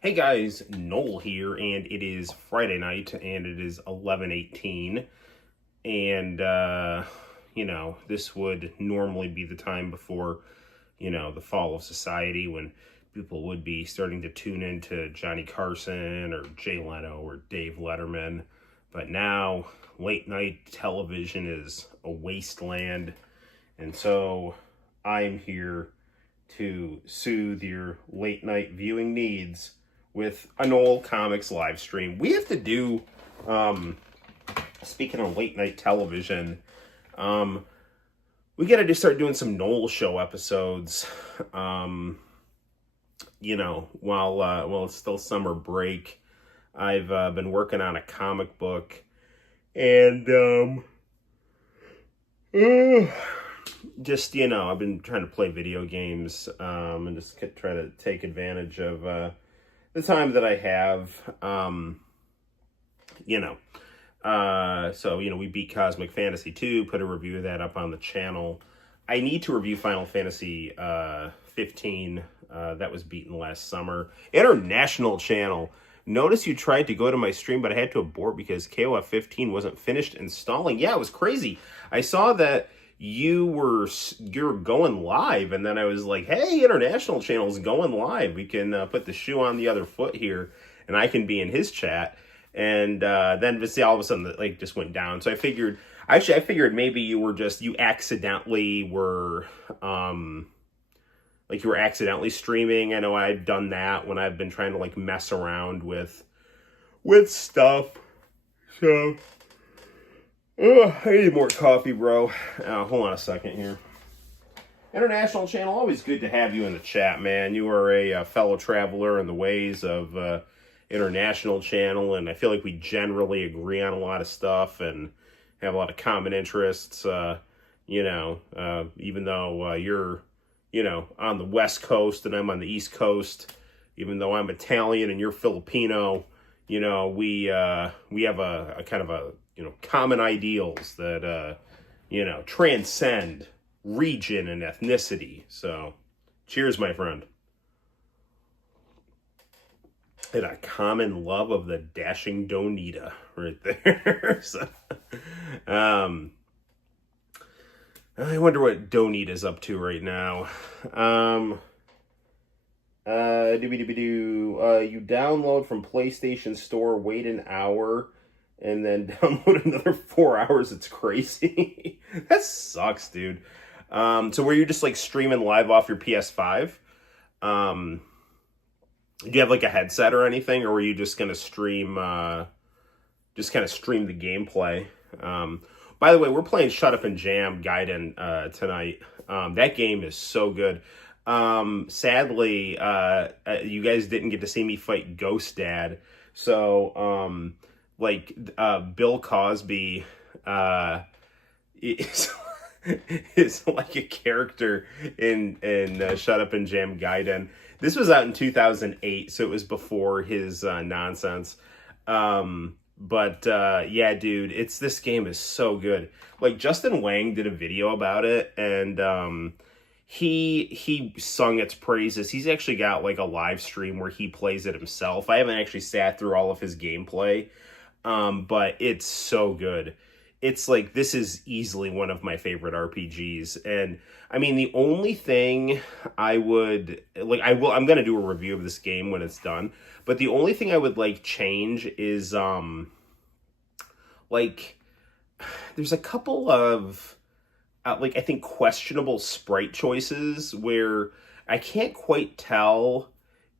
Hey guys, Noel here, and it is Friday night, and it is 11:18, and, this would normally be the time before, the fall of society when people would be starting to tune into Johnny Carson or Jay Leno or Dave Letterman, but now late night television is a wasteland, and so I'm here to soothe your late night viewing needs with a Noel ComiX live stream. We have to do, speaking of late night television, we got to just start doing some Noel show episodes, while it's still summer break. I've been working on a comic book, and I've been trying to play video games, and just try to take advantage of the time that I have, we beat Cosmic Fantasy 2, put a review of that up on the channel. I need to review Final Fantasy 15, that was beaten last summer. International channel. Notice you tried to go to my stream, but I had to abort because KOF 15 wasn't finished installing. Yeah, it was crazy. I saw that you're going live, and then I was like, hey, international channel's going live. We can put the shoe on the other foot here, and I can be in his chat. And then all of a sudden it just went down. So I figured maybe you accidentally were you were accidentally streaming. I know I've done that when I've been trying to mess around with stuff. So I need more coffee, bro. Hold on a second here. International channel, always good to have you in the chat, man. You are a fellow traveler in the ways of international channel, and I feel like we generally agree on a lot of stuff and have a lot of common interests, even though you're, on the West Coast and I'm on the East Coast, even though I'm Italian and you're Filipino, we have a kind of a, common ideals that, transcend region and ethnicity. So, cheers, my friend. And a common love of the dashing Donita right there. So, I wonder what Donita's up to right now. You download from PlayStation Store, wait an hour, and then download another 4 hours. It's crazy. That sucks, dude. So were you just streaming live off your PS5? Do you have a headset or anything, or were you just gonna stream, just kind of stream the gameplay? By the way, we're playing Shut Up and Jam Gaiden tonight. That game is so good. Sadly, you guys didn't get to see me fight Ghost Dad. So, Bill Cosby is is like a character in Shut Up and Jam Gaiden. This was out in 2008, so it was before his nonsense. Yeah, dude, this game is so good. Justin Wang did a video about it, and he sung its praises. He's actually got a live stream where he plays it himself. I haven't actually sat through all of his gameplay, but it's so good. It's this is easily one of my favorite RPGs. And I mean, the only thing I would I'm going to do a review of this game when it's done, but the only thing I would change is there's a couple of I think questionable sprite choices where I can't quite tell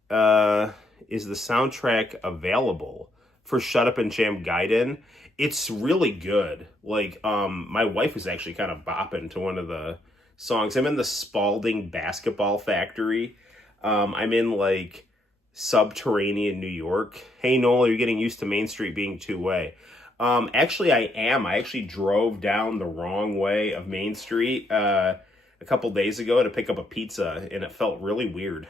is the soundtrack available for Shut Up and Jam Gaiden. It's really good. My wife was actually kind of bopping to one of the songs. I'm in the Spalding Basketball Factory. I'm in subterranean New York. Hey, Noel, are you getting used to Main Street being two-way? Actually, I am. I actually drove down the wrong way of Main Street a couple days ago to pick up a pizza, and it felt really weird.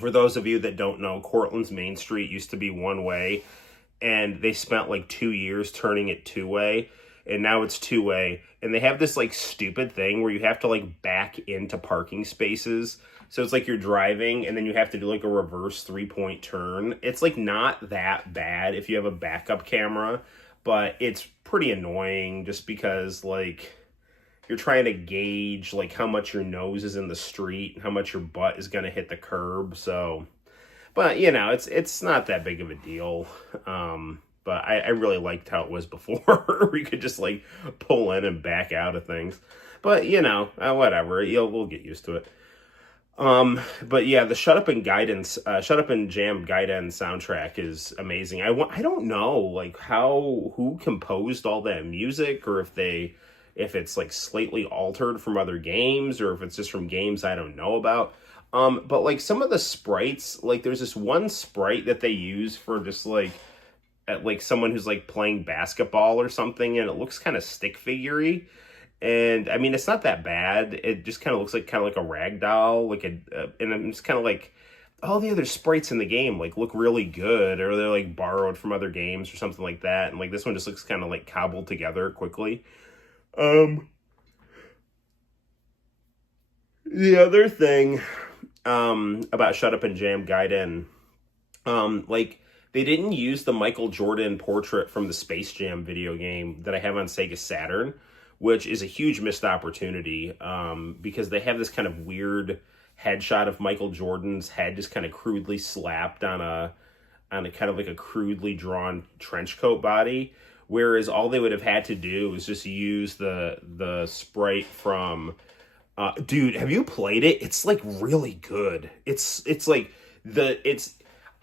For those of you that don't know, Cortland's Main Street used to be one way, and they spent 2 years turning it two-way. and now it's two-way. And they have this like stupid thing where you have to like back into parking spaces. So it's like you're driving and then you have to do like a reverse 3-point turn. It's like not that bad if you have a backup camera, but it's pretty annoying just because like you're trying to gauge like how much your nose is in the street and how much your butt is going to hit the curb. So, but you know, it's not that big of a deal. But I really liked how it was before. We could just like pull in and back out of things. But you know, whatever. We'll get used to it. But yeah, the Shut Up and Jam Gaiden soundtrack is amazing. I don't know like who composed all that music, or if it's like slightly altered from other games, or if it's just from games I don't know about. But like some of the sprites, like there's this one sprite that they use for just like someone who's like playing basketball or something, and it looks kind of stick figure-y. And I mean, it's not that bad. It just kind of looks like a rag doll, and I'm just kind of like, all the other sprites in the game like look really good, or they're like borrowed from other games or something like that. And like this one just looks kind of like cobbled together quickly. The other thing about Shut Up and Jam Gaiden, like they didn't use the Michael Jordan portrait from the Space Jam video game that I have on Sega Saturn, which is a huge missed opportunity, because they have this kind of weird headshot of Michael Jordan's head just kind of crudely slapped on a kind of like a crudely drawn trench coat body, whereas all they would have had to do is just use the sprite from dude, have you played it? It's like really good.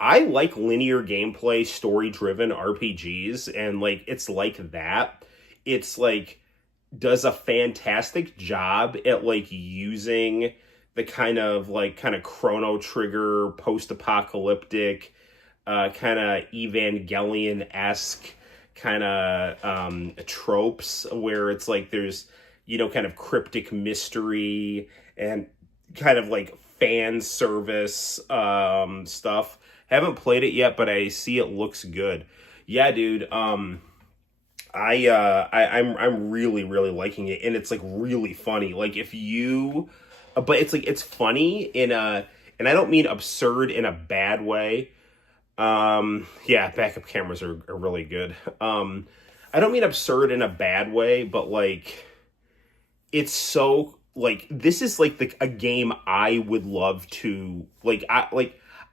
I like linear gameplay, story-driven RPGs, and like it's like that. It's like does a fantastic job at like using the kind of Chrono Trigger post-apocalyptic kind of Evangelion-esque kind of tropes where it's like there's, you know, kind of cryptic mystery and kind of like fan service stuff. Haven't played it yet, but I see it looks good. Yeah, dude. I'm really liking it, and it's like really funny. Like but it's like it's funny and I don't mean absurd in a bad way. Yeah, backup cameras are really good. I don't mean absurd in a bad way, but like it's so like this is like a game I would love to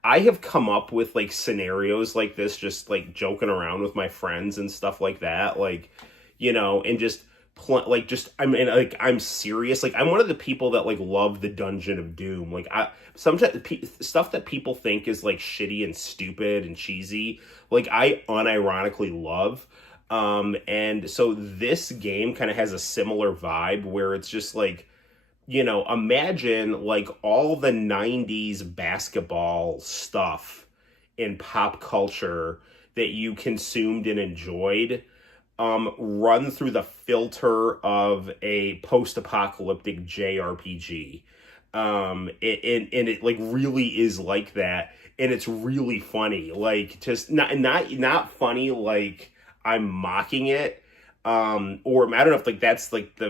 I have come up with like scenarios like this, just like joking around with my friends and stuff like that, like, you know, and just I mean, like I'm serious. Like I'm one of the people that like love the Dungeon of Doom. Like sometimes stuff that people think is like shitty and stupid and cheesy, like I unironically love. And so this game kind of has a similar vibe where it's just like, you know, imagine like all the 90s basketball stuff in pop culture that you consumed and enjoyed, run through the filter of a post-apocalyptic JRPG. It like really is like that. And it's really funny. Like just not funny like I'm mocking it. Or I don't know if like that's like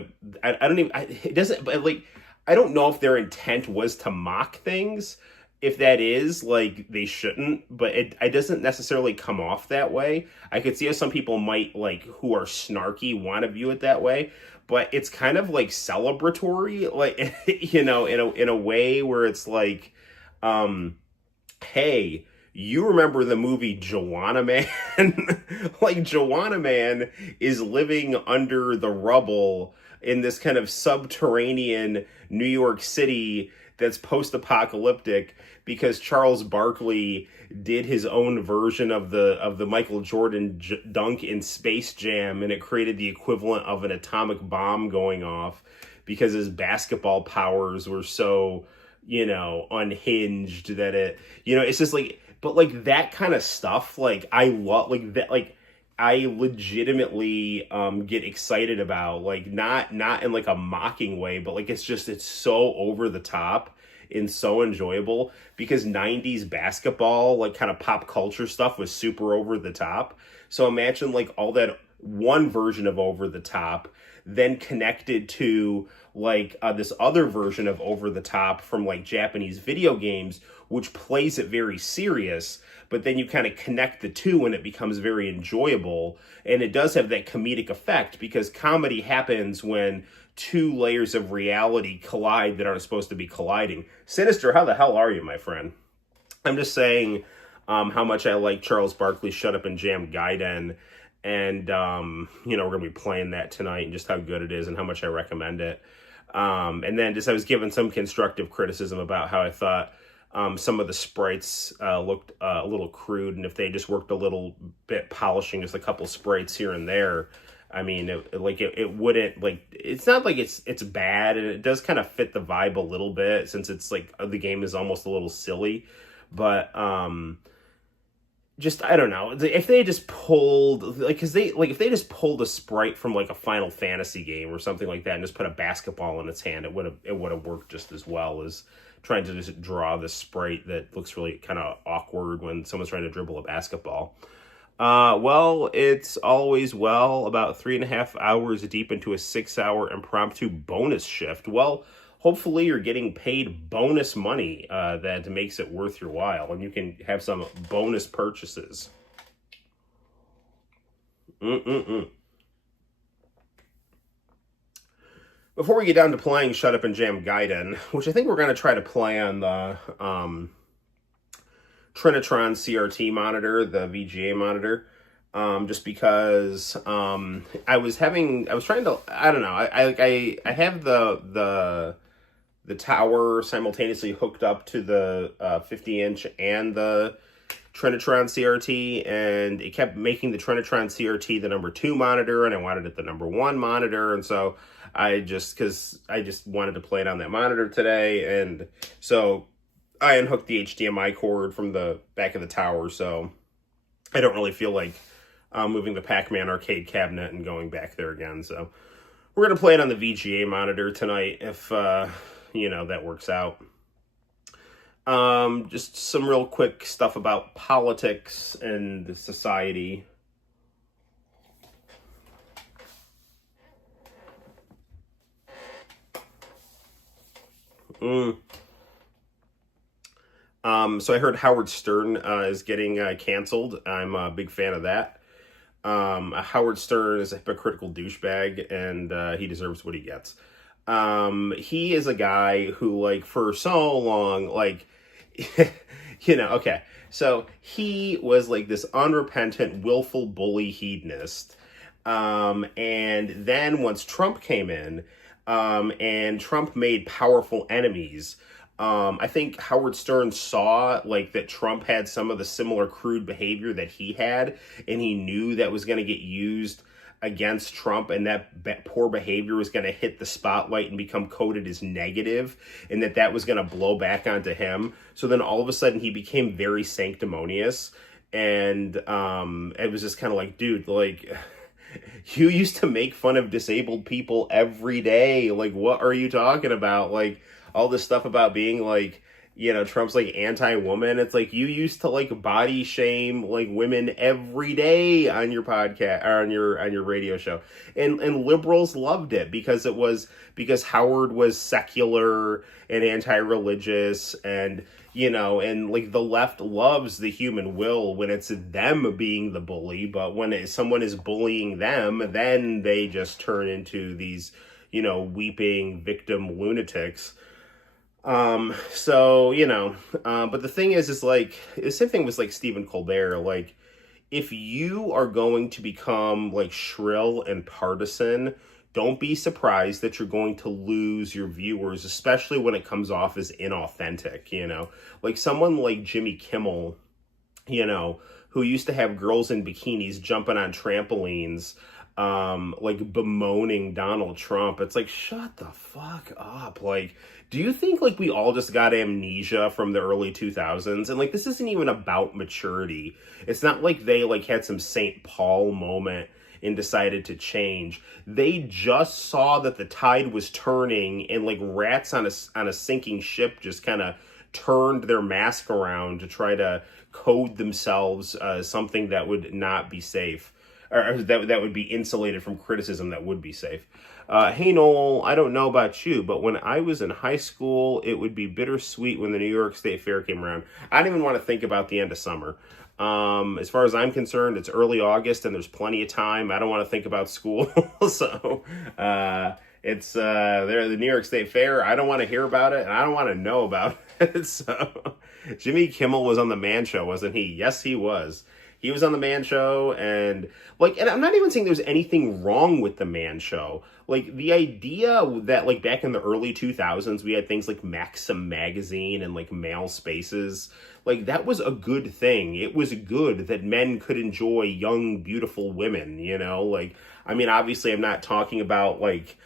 I don't even, it doesn't, but like, I don't know if their intent was to mock things. If that is, like, they shouldn't, but it doesn't necessarily come off that way. I could see how some people might, like, who are snarky want to view it that way, but it's kind of like celebratory, like, you know, in a way where it's like, hey, you remember the movie Joanna Man? Like, Joanna Man is living under the rubble in this kind of subterranean New York City that's post-apocalyptic because Charles Barkley did his own version of the Michael Jordan dunk in Space Jam, and it created the equivalent of an atomic bomb going off because his basketball powers were so, you know, unhinged that it, you know, it's just like, but like that kind of stuff, like I love, like that, like I legitimately get excited about, like not in like a mocking way, but like it's so over the top and so enjoyable because 90s basketball, like kind of pop culture stuff was super over the top. So imagine like all that one version of Over the Top, then connected to like this other version of Over the Top from like Japanese video games, which plays it very serious, but then you kind of connect the two and it becomes very enjoyable. And it does have that comedic effect because comedy happens when two layers of reality collide that aren't supposed to be colliding. Sinister, how the hell are you, my friend? I'm just saying how much I like Charles Barkley's Shut Up and Jam Gaiden. And, we're going to be playing that tonight and just how good it is and how much I recommend it. And then I was given some constructive criticism about how I thought some of the sprites looked a little crude. And if they just worked a little bit polishing just a couple sprites here and there, I mean, it wouldn't, like, it's not like it's bad. And it does kind of fit the vibe a little bit since it's like the game is almost a little silly. But, just, I don't know, if they just pulled, like, if they just pulled a sprite from, like, a Final Fantasy game or something like that and just put a basketball in its hand, it would have worked just as well as trying to just draw this sprite that looks really kind of awkward when someone's trying to dribble a basketball. Well, it's always about 3.5 hours deep into a 6-hour impromptu bonus shift. Well, hopefully you're getting paid bonus money that makes it worth your while, and you can have some bonus purchases. Before we get down to playing Shut Up and Jam Gaiden, which I think we're going to try to play on the Trinitron CRT monitor, the VGA monitor, just because I was trying to, I don't know, I have the tower simultaneously hooked up to the 50-inch and the Trinitron CRT, and it kept making the Trinitron CRT the number 2 monitor, and I wanted it the number 1 monitor, and so because I just wanted to play it on that monitor today, and so I unhooked the HDMI cord from the back of the tower, so I don't really feel like moving the Pac-Man arcade cabinet and going back there again, so we're going to play it on the VGA monitor tonight if, that works out. Just some real quick stuff about politics and society. So I heard Howard Stern is getting canceled. I'm a big fan of that. Howard Stern is a hypocritical douchebag, and he deserves what he gets. He is a guy who, like, for so long, like, okay. So he was like this unrepentant, willful bully hedonist. And then once Trump came in, and Trump made powerful enemies, I think Howard Stern saw like that Trump had some of the similar crude behavior that he had, and he knew that was going to get used against Trump, and that poor behavior was going to hit the spotlight and become coded as negative, and that was going to blow back onto him. So then all of a sudden he became very sanctimonious, and it was just kind of like, dude, like, you used to make fun of disabled people every day. Like, what are you talking about? Like, all this stuff about being like, Trump's like anti-woman. It's like you used to like body shame like women every day on your podcast or on your radio show. And liberals loved it because Howard was secular and anti-religious, and and like the left loves the human will when it's them being the bully, but when someone is bullying them, then they just turn into these, weeping victim lunatics. But the thing is like, the same thing was like Stephen Colbert. Like, if you are going to become like shrill and partisan, don't be surprised that you're going to lose your viewers, especially when it comes off as inauthentic, like someone like Jimmy Kimmel, who used to have girls in bikinis jumping on trampolines, like bemoaning Donald Trump. It's like, shut the fuck up. Like, do you think like we all just got amnesia from the early 2000s? And like, this isn't even about maturity. It's not like they like had some St. Paul moment and decided to change. They just saw that the tide was turning, and like rats on a sinking ship just kind of turned their mask around to try to code themselves something that would not be safe. or that would be insulated from criticism, that would be safe. Hey Noel, I don't know about you, but when I was in high school, it would be bittersweet when the New York State Fair came around. I don't even want to think about the end of summer. As far as I'm concerned, it's early August and there's plenty of time. I don't want to think about school. So, it's there, the New York State Fair. I don't want to hear about it and I don't want to know about it. So, Jimmy Kimmel was on the Man Show, wasn't he? Yes, he was. He was on the Man Show, and and I'm not even saying there's anything wrong with the Man Show. Like, the idea that, like, back in the early 2000s, we had things like Maxim magazine and, like, Male Spaces. Like, that was a good thing. It was good that men could enjoy young, beautiful women, you know? Like, I mean, obviously, I'm not talking about, like,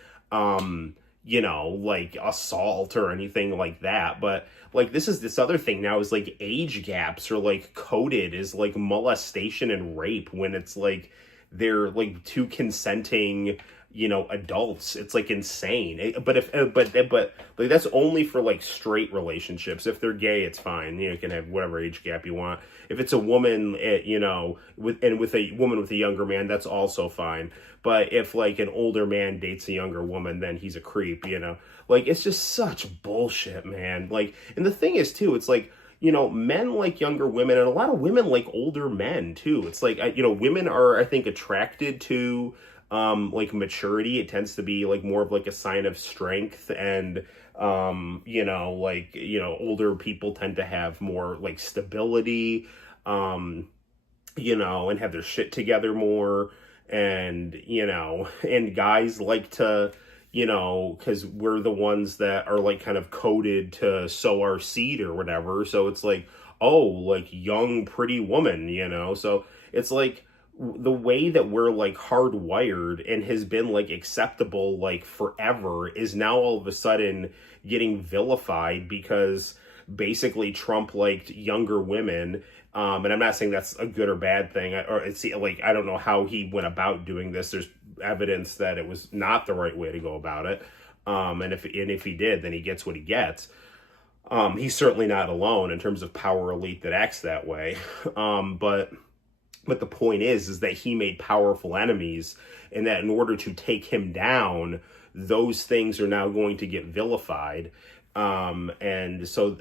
like assault or anything like that, but like this other thing now is like age gaps are like coded as like molestation and rape when it's like they're like two consenting adults. It's like insane. But like that's only for like straight relationships. If they're gay, it's fine. You can have whatever age gap you want. If it's a woman, with a woman with a younger man, that's also fine. But if like an older man dates a younger woman, then he's a creep. Like it's just such bullshit, man. Like, and the thing is too, it's like, men like younger women, and a lot of women like older men too. It's like, women are, I think, attracted to like maturity. It tends to be like more of like a sign of strength, and older people tend to have more like stability, and have their shit together more, and and guys like to, because we're the ones that are like kind of coded to sow our seed or whatever. So it's like, oh, like young, pretty woman, so it's like the way that we're like hardwired and has been like acceptable like forever is now all of a sudden getting vilified because basically Trump liked younger women. And I'm not saying that's a good or bad thing, or it's like, I don't know how he went about doing this. There's evidence that it was not the right way to go about it. And if he did, then he gets what he gets. He's certainly not alone in terms of power elite that acts that way. But the point is that he made powerful enemies, and that in order to take him down, those things are now going to get vilified. And so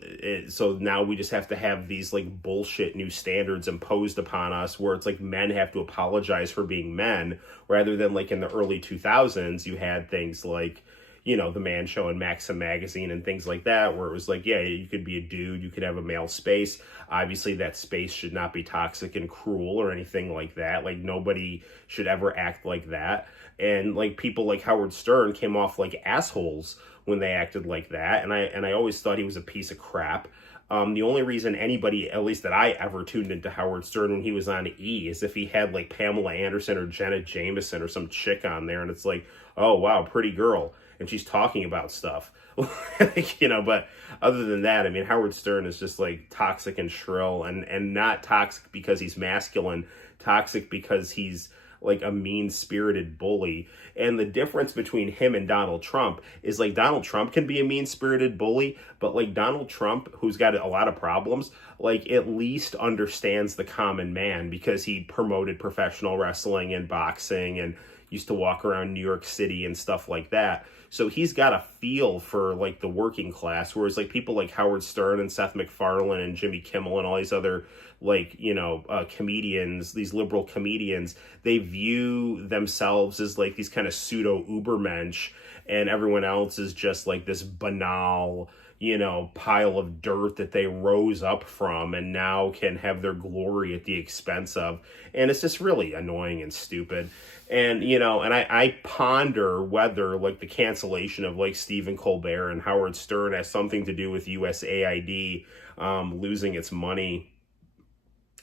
now we just have to have these like bullshit new standards imposed upon us, where it's like men have to apologize for being men, rather than like in the early 2000s, you had things like, the Man Show and Maxim magazine and things like that, where it was like, yeah, you could be a dude, you could have a male space. Obviously that space should not be toxic and cruel or anything like that. Like, nobody should ever act like that. And like people like Howard Stern came off like assholes when they acted like that. And I always thought he was a piece of crap. The only reason anybody, at least that I ever tuned into Howard Stern when he was on E, is if he had like Pamela Anderson or Jenna Jameson or some chick on there, and it's like, oh wow, pretty girl, and she's talking about stuff. But other than that, I mean, Howard Stern is just like toxic and shrill, and not toxic because he's masculine, toxic because he's like a mean-spirited bully. And the difference between him and Donald Trump is like Donald Trump can be a mean-spirited bully, but like Donald Trump, who's got a lot of problems, like at least understands the common man, because he promoted professional wrestling and boxing and used to walk around New York City and stuff like that. So he's got a feel for like the working class, whereas like people like Howard Stern and Seth MacFarlane and Jimmy Kimmel and all these other like, comedians, these liberal comedians, they view themselves as like these kind of pseudo ubermensch, and everyone else is just like this banal, pile of dirt that they rose up from and now can have their glory at the expense of. And it's just really annoying and stupid. And, and I ponder whether like the cancellation of like Stephen Colbert and Howard Stern has something to do with USAID losing its money,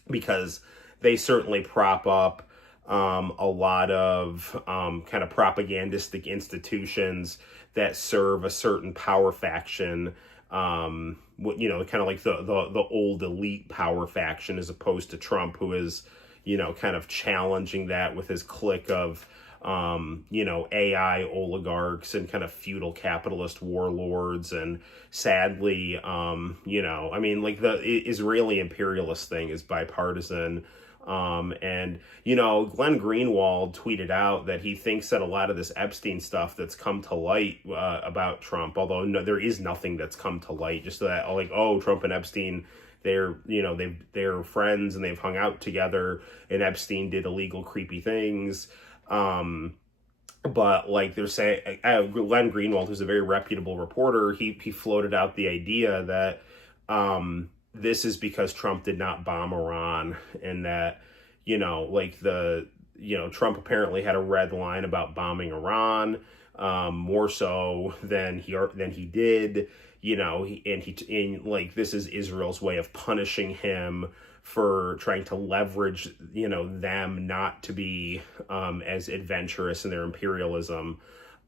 because they certainly prop up a lot of kind of propagandistic institutions that serve a certain power faction, kind of like the old elite power faction, as opposed to Trump, who is, kind of challenging that with his clique of, AI oligarchs and kind of feudal capitalist warlords. And sadly, I mean, like the Israeli imperialist thing is bipartisan. And, you know, Glenn Greenwald tweeted out that he thinks that a lot of this Epstein stuff that's come to light about Trump, although no, there is nothing that's come to light, just that, like, oh, Trump and Epstein, they're friends and they've hung out together, and Epstein did illegal, creepy things. But like they're saying, Glenn Greenwald, who's a very reputable reporter, he floated out the idea that this is because Trump did not bomb Iran, and that, you know, like Trump apparently had a red line about bombing Iran, more so than he did, you know, and like this is Israel's way of punishing him for trying to leverage, you know, them not to be as adventurous in their imperialism.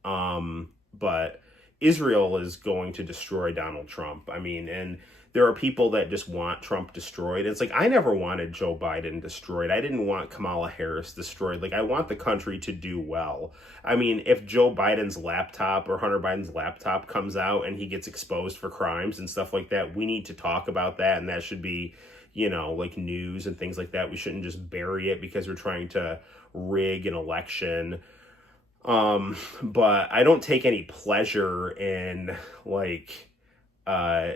But Israel is going to destroy Donald Trump. I mean, and there are people that just want Trump destroyed. It's like, I never wanted Joe Biden destroyed. I didn't want Kamala Harris destroyed. Like, I want the country to do well. I mean, if Joe Biden's laptop or Hunter Biden's laptop comes out and he gets exposed for crimes and stuff like that, we need to talk about that. And that should be, you know, like news and things like that. We shouldn't just bury it because we're trying to rig an election. But I don't take any pleasure in, like,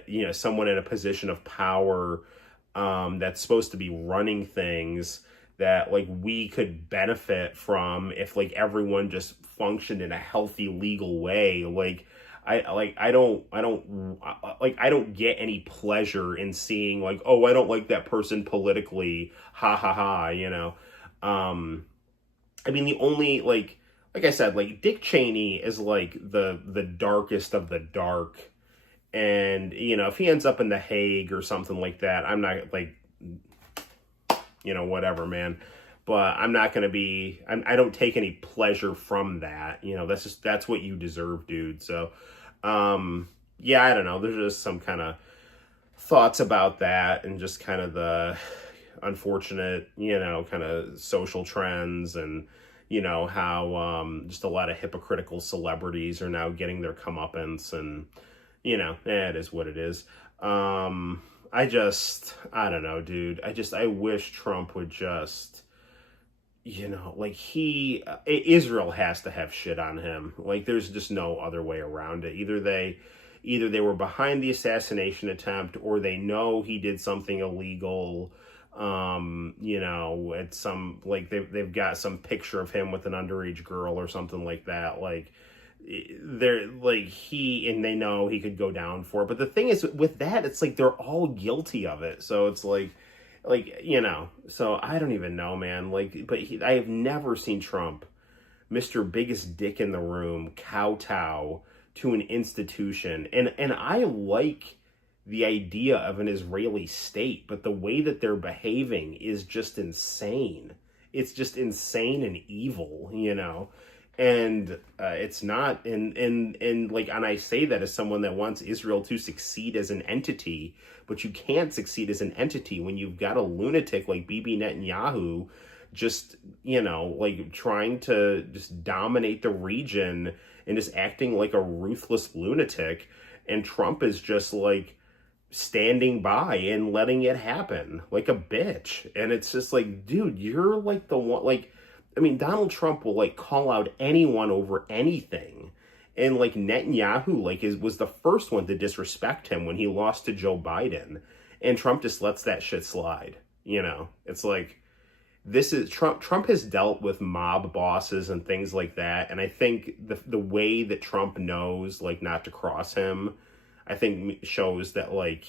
you know, someone in a position of power that's supposed to be running things that, like, we could benefit from if, like, everyone just functioned in a healthy, legal way. Like, I don't get any pleasure in seeing, like, oh, I don't like that person politically, ha ha ha, you know. I mean, the only, like I said, like, Dick Cheney is like the darkest of the dark. And, you know, if he ends up in The Hague or something like that, I'm not, like, you know, whatever, man. But I'm not going to be, I don't take any pleasure from that. You know, that's what you deserve, dude. So, yeah, I don't know. There's just some kind of thoughts about that, and just kind of the unfortunate, you know, kind of social trends, and, you know, how just a lot of hypocritical celebrities are now getting their comeuppance, and, you know, it is what it is. I don't know, dude. I wish Trump would just, you know, like, Israel has to have shit on him. Like, there's just no other way around it. Either they were behind the assassination attempt, or they know he did something illegal. You know, it's some, like, they've got some picture of him with an underage girl or something like that. Like, they're like, and they know he could go down for it. But the thing is, with that, it's like they're all guilty of it. So it's like, you know, so I don't even know, man. Like, but I have never seen Trump, Mr. Biggest Dick in the Room, kowtow to an institution. And I like the idea of an Israeli state, but the way that they're behaving is just insane. It's just insane and evil, you know. And it's not, and like, and I say that as someone that wants Israel to succeed as an entity, but you can't succeed as an entity when you've got a lunatic like Bibi Netanyahu just, you know, like, trying to just dominate the region and just acting like a ruthless lunatic. And Trump is just, like, standing by and letting it happen like a bitch. And it's just like, dude, you're like the one, like, I mean, Donald Trump will, like, call out anyone over anything. And, like, Netanyahu, like, was the first one to disrespect him when he lost to Joe Biden. And Trump just lets that shit slide. You know, it's like, this is Trump has dealt with mob bosses and things like that. And I think the way that Trump knows, like, not to cross him, I think shows that, like,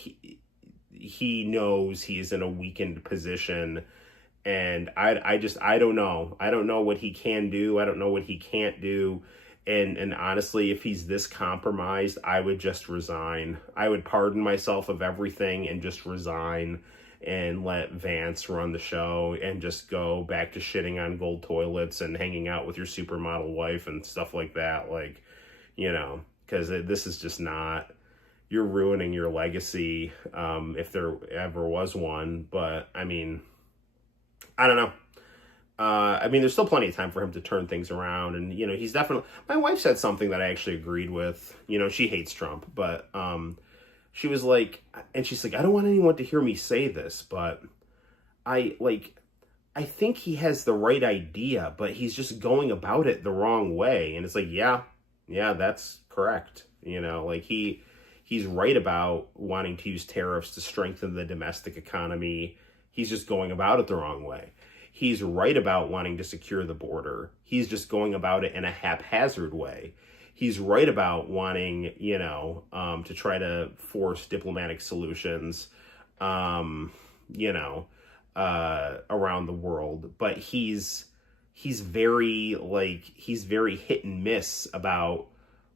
he knows he's in a weakened position. And I don't know. I don't know what he can do. I don't know what he can't do. And honestly, if he's this compromised, I would just resign. I would pardon myself of everything and just resign, and let Vance run the show, and just go back to shitting on gold toilets and hanging out with your supermodel wife and stuff like that. Like, you know, because this is just not, you're ruining your legacy, if there ever was one. But I mean, I don't know. I mean, there's still plenty of time for him to turn things around. And, you know, he's definitely, my wife said something that I actually agreed with. You know, she hates Trump, but she was like, and she's like, I don't want anyone to hear me say this, but I think he has the right idea, but he's just going about it the wrong way. And it's like, yeah, that's correct. You know, like he's right about wanting to use tariffs to strengthen the domestic economy. He's just going about it the wrong way. He's right about wanting to secure the border. He's just going about it in a haphazard way. He's right about wanting, you know, to try to force diplomatic solutions, you know, around the world. But he's very hit and miss about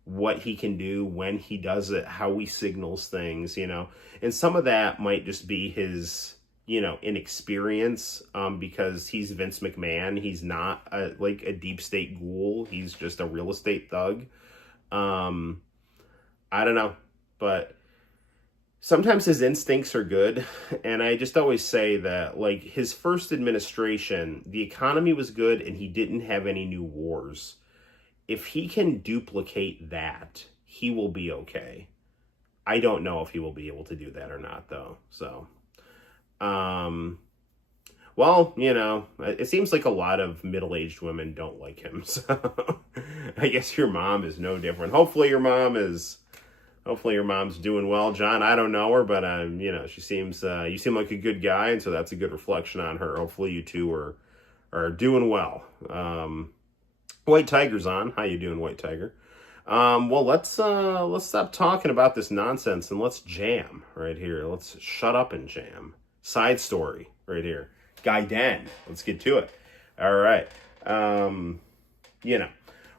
what he can do, when he does it, how he signals things, you know. And some of that might just be his, you know, inexperience, because he's Vince McMahon. He's not like a deep state ghoul. He's just a real estate thug. I don't know, but sometimes his instincts are good. And I just always say that, like, his first administration, the economy was good and he didn't have any new wars. If he can duplicate that, he will be okay. I don't know if he will be able to do that or not, though. So, well, you know, it seems like a lot of middle-aged women don't like him. So I guess your mom is no different. Hopefully your mom's doing well, John. I don't know her, but you know, she seems you seem like a good guy, and so that's a good reflection on her. Hopefully you two are doing well. White Tiger's on. How you doing, White Tiger? Well, let's stop talking about this nonsense and let's jam right here. Let's shut up and jam. Side story right here. Gaiden. Let's get to it. All right. You know,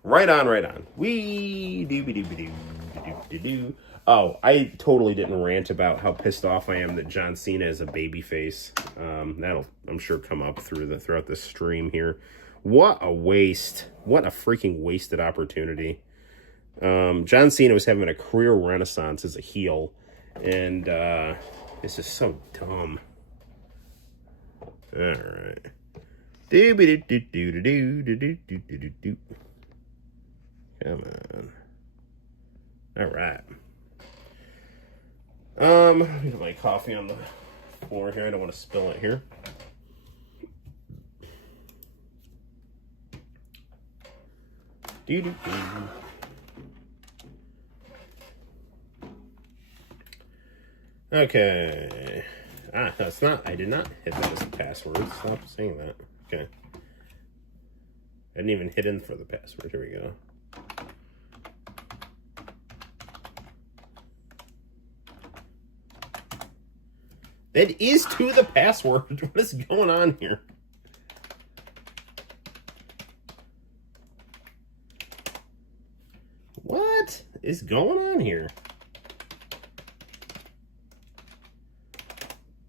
right on. Oh, I totally didn't rant about how pissed off I am that John Cena is a babyface. That'll, I'm sure, come up throughout this stream here. What a waste. What a freaking wasted opportunity. John Cena was having a career renaissance as a heel, and this is so dumb. All right. Come on. All right. I'm gonna put my coffee on the floor here. I don't want to spill it here. Okay. That's not, I did not hit that as the password. Stop saying that. Okay. I didn't even hit in for the password. Here we go. That is to the password. What is going on here? What is going on here?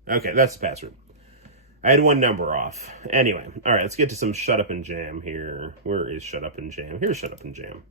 Okay, that's the password. I had one number off. Anyway, all right, let's get to some Shut Up and Jam here. Where is Shut Up and Jam? Here's Shut Up and Jam.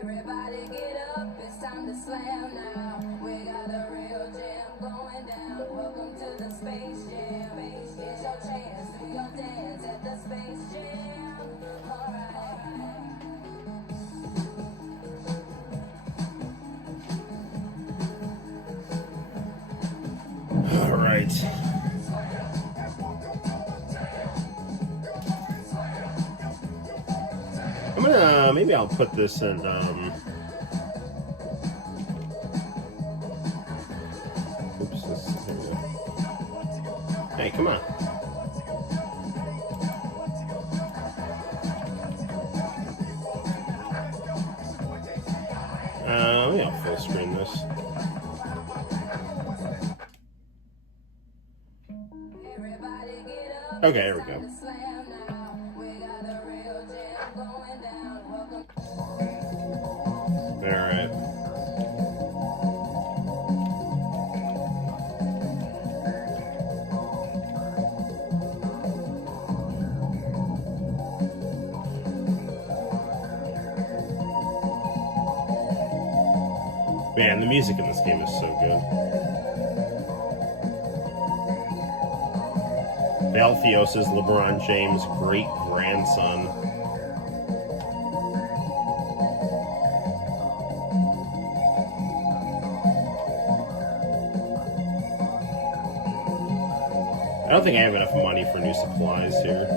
Everybody get up, it's time to slam now. We got a real jam going down. Welcome to the Space Jam. Here's your chance, do your dance at the Space Jam. All right. I'm gonna, maybe I'll put this in, oops, here we go. Hey, come on. Maybe I'll full screen this. Okay, there we go. Man, the music in this game is so good. Balthios is LeBron James' great-grandson. I don't think I have enough money for new supplies here.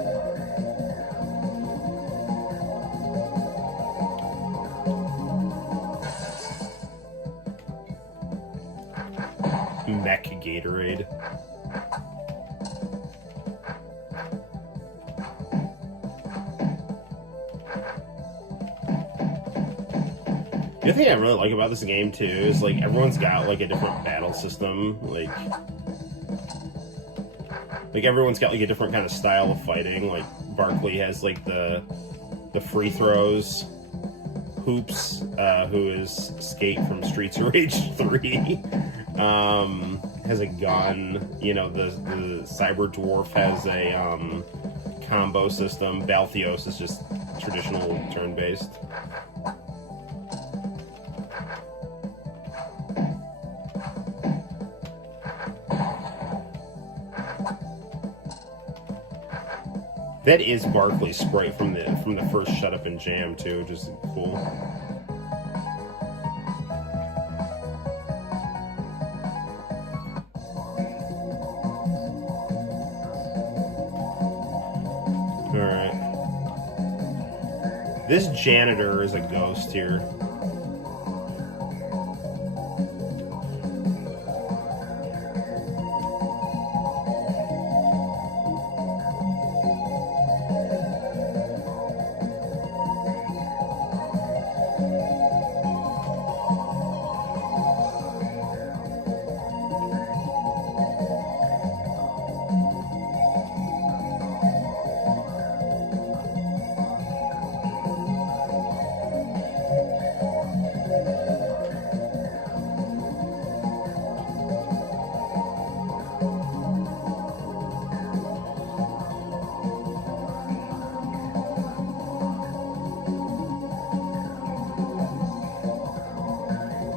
Mech Gatorade. The other thing I really like about this game too is like everyone's got like a different battle system. Like everyone's got like a different kind of style of fighting. Like Barkley has like the free throws. Hoops, who is Skate from Streets of Rage 3, has a gun. You know, the Cyber Dwarf has a combo system. Balthios is just traditional turn-based. That is Barkley's sprite from the first Shut Up and Jam too, which is cool. Alright. This janitor is a ghost here.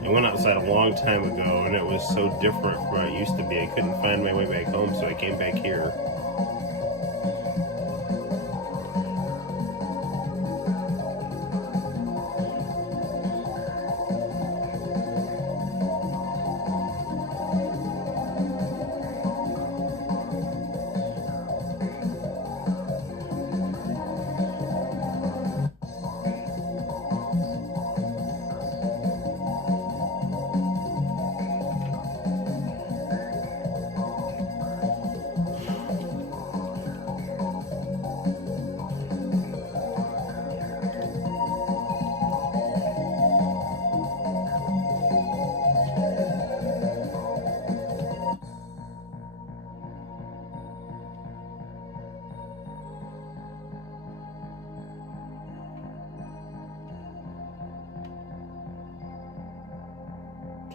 I went outside a long time ago, and it was so different from what it used to be. I couldn't find my way back home, so I came back here.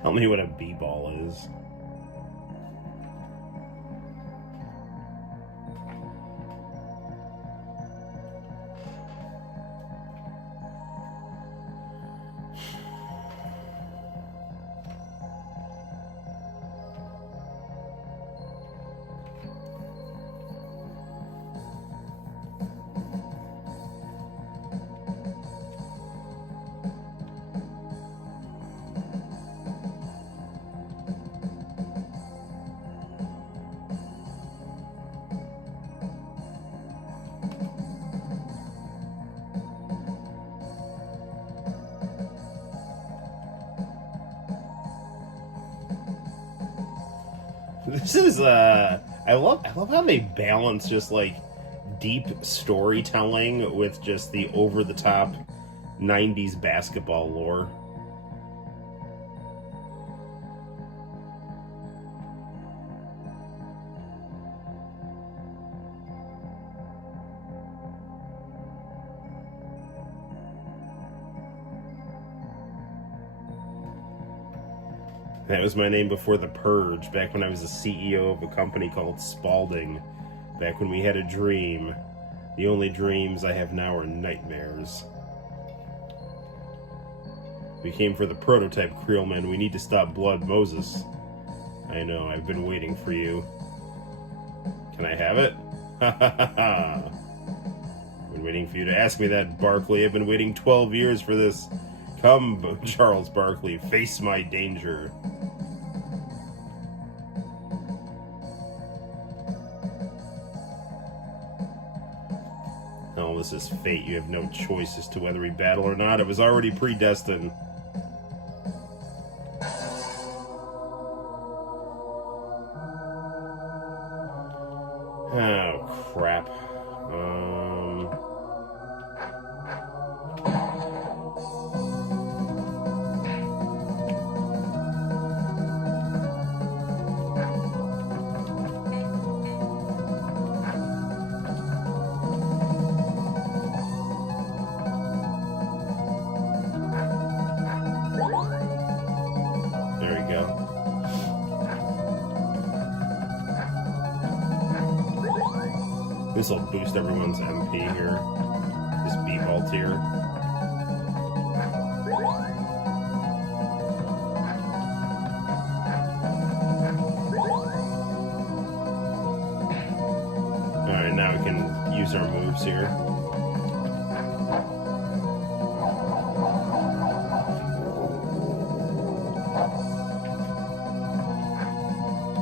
Tell me what a b-ball is. This is I love how they balance just like deep storytelling with just the over the top 90s basketball lore. That was my name before The Purge, back when I was the CEO of a company called Spalding, back when we had a dream. The only dreams I have now are nightmares. We came for the prototype, Creelman. We need to stop Blood Moses. I know, I've been waiting for you. Can I have it? Ha ha ha ha. I've been waiting for you to ask me that, Barkley. I've been waiting 12 years for this. Come, Charles Barkley, face my danger. Oh, this is fate. You have no choice as to whether we battle or not. It was already predestined. Oh, crap. There we go. This will boost everyone's MP here. This B-ball tier. Alright, now we can use our moves here.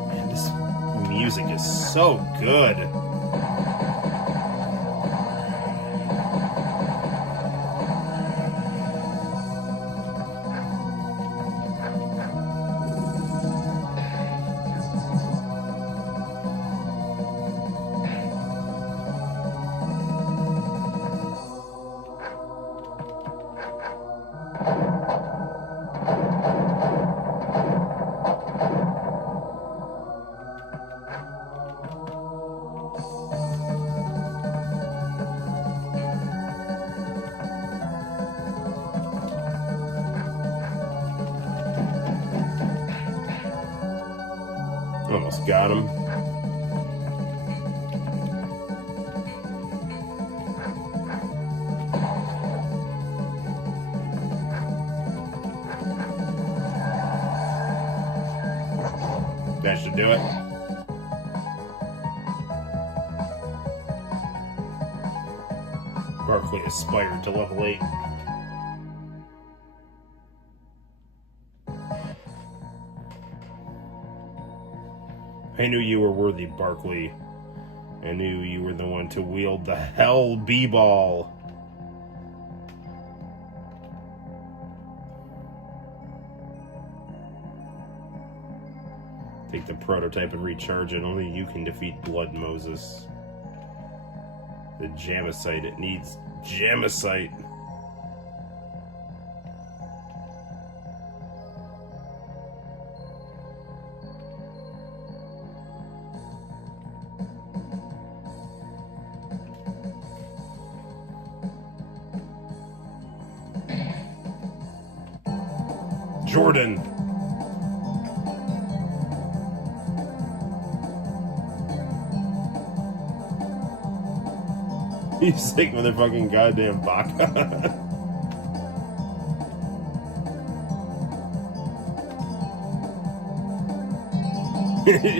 Man, this music is so good. Almost got him. That should do it. Barkley aspired to level 8. I knew you were worthy, Barkley. I knew you were the one to wield the Hell B-Ball. Take the prototype and recharge it. Only you can defeat Blood Moses. The Jamicite. It needs Jamicite. Jordan. You sick motherfucking goddamn baka.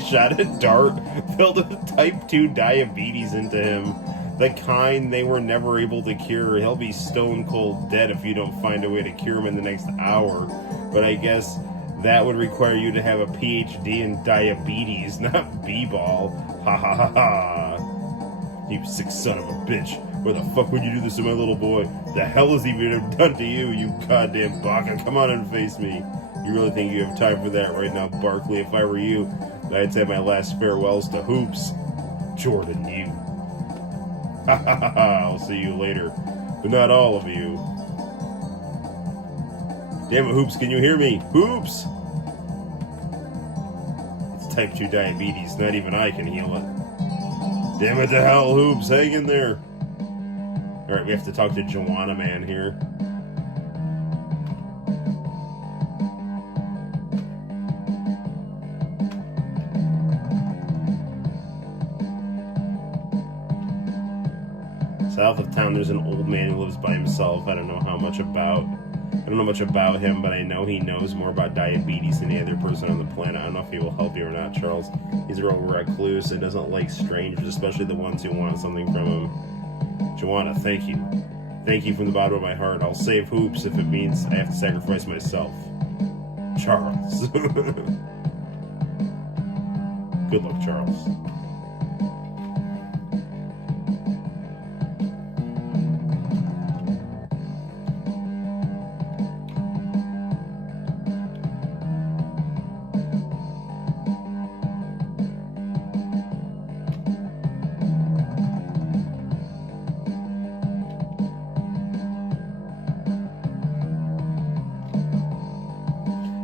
Shot a dart filled with type 2 diabetes into him. The kind they were never able to cure. He'll be stone cold dead if you don't find a way to cure him in the next hour. But I guess that would require you to have a PhD in diabetes, not B-ball. Ha ha ha ha. You sick son of a bitch. Where the fuck would you do this to my little boy? The hell is he even done to you, you goddamn baka? Come on and face me. You really think you have time for that right now, Barkley? If I were you, I'd say my last farewells to Hoops. Jordan, you. Ha ha ha ha. I'll see you later. But not all of you. Damn it, Hoops, can you hear me? Hoops! It's type 2 diabetes. Not even I can heal it. Damn it to hell, Hoops. Hang in there. Alright, we have to talk to Joanna Man here. South of town, there's an old man who lives by himself. I don't know how much about. I don't know much about him, but I know he knows more about diabetes than any other person on the planet. I don't know if he will help you or not, Charles. He's a real recluse and doesn't like strangers, especially the ones who want something from him. Joanna, thank you. Thank you from the bottom of my heart. I'll save hoops if it means I have to sacrifice myself. Charles. Good luck, Charles.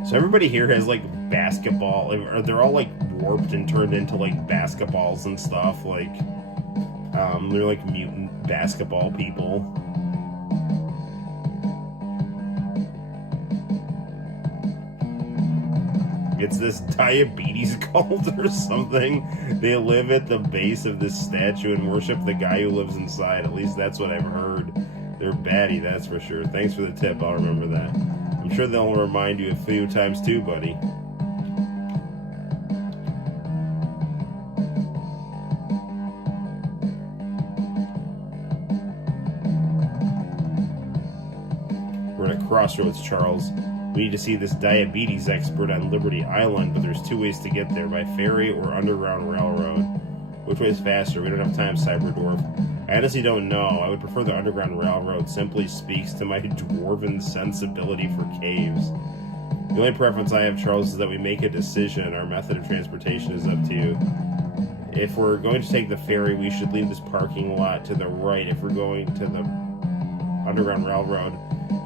So everybody here has like basketball, like, they're all like warped and turned into like basketballs and stuff. Like, they're like mutant basketball people. It's this diabetes cult or something. They live at the base of this statue and worship the guy who lives inside. At least that's what I've heard. They're batty, that's for sure. Thanks for the tip, I'll remember that. I'm sure they'll remind you a few times too, buddy. We're at a crossroads, Charles. We need to see this diabetes expert on Liberty Island, but there's 2 ways to get there, by ferry or underground railroad. Which way is faster? We don't have time, Cyberdwarf. I honestly don't know. I would prefer the underground railroad. Simply speaks to my dwarven sensibility for caves. The only preference I have, Charles, is that we make a decision. Our method of transportation is up to you. If we're going to take the ferry, we should leave this parking lot to the right. If we're going to the underground railroad,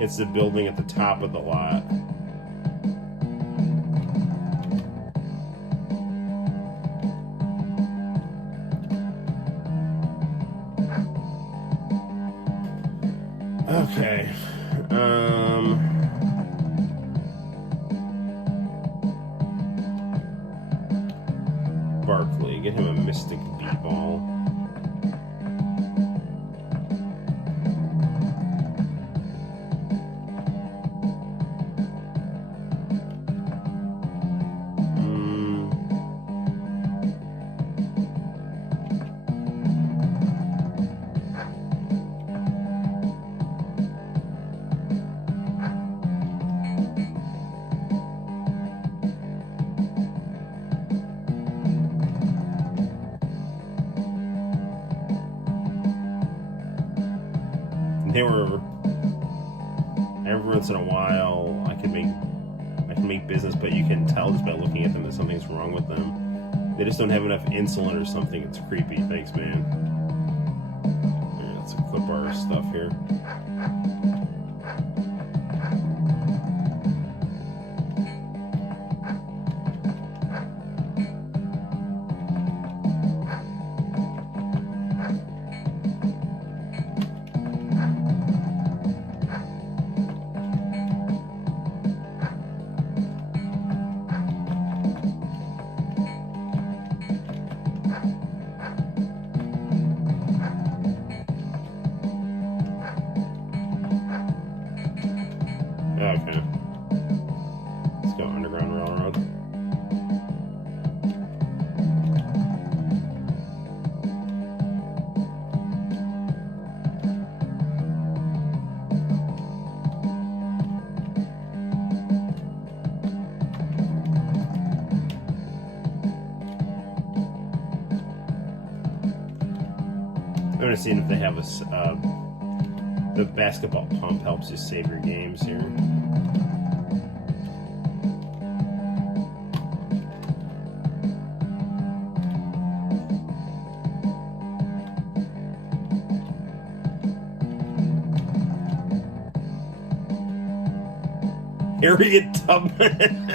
it's the building at the top of the lot. Okay. Barkley, get him a Mystic B-Ball. They were, every once in a while I can make business, but you can tell just by looking at them that something's wrong with them. They just don't have enough insulin or something. It's creepy. Thanks, man. Alright, let's equip our stuff here. Okay. Let's go Underground Railroad. I'm gonna see if they have a the basketball pump helps you save your games here. Harriet Tubman.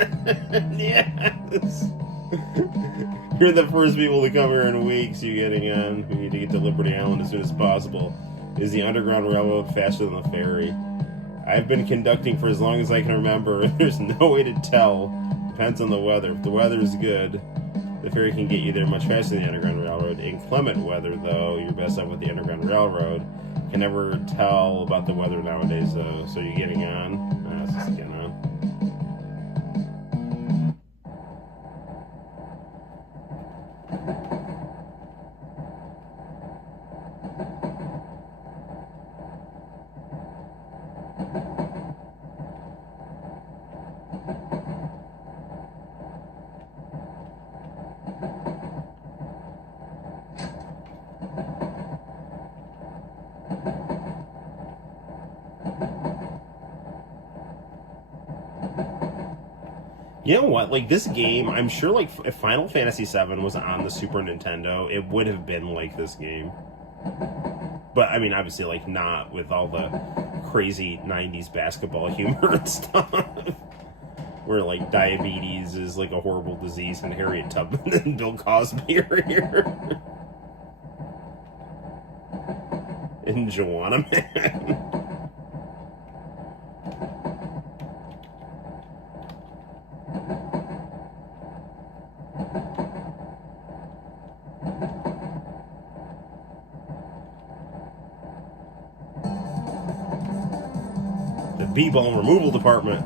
Yes. You're the first people to come here in weeks. You getting on? We need to get to Liberty Island as soon as possible. Is the Underground Railroad faster than the ferry? I've been conducting for as long as I can remember. There's no way to tell. Depends on the weather. If the weather is good, the ferry can get you there much faster than the Underground Railroad. Inclement weather, though, you're best off with the Underground Railroad. Can never tell about the weather nowadays, though. So you're getting on? How's this gonna... You know what? Like, this game, I'm sure, like, if Final Fantasy VII was on the Super Nintendo, it would have been like this game. But, I mean, obviously, like, not with all the crazy 90s basketball humor and stuff. Where, like, diabetes is, like, a horrible disease, and Harriet Tubman and Bill Cosby are here. And Joanna Man. The B-ball removal department.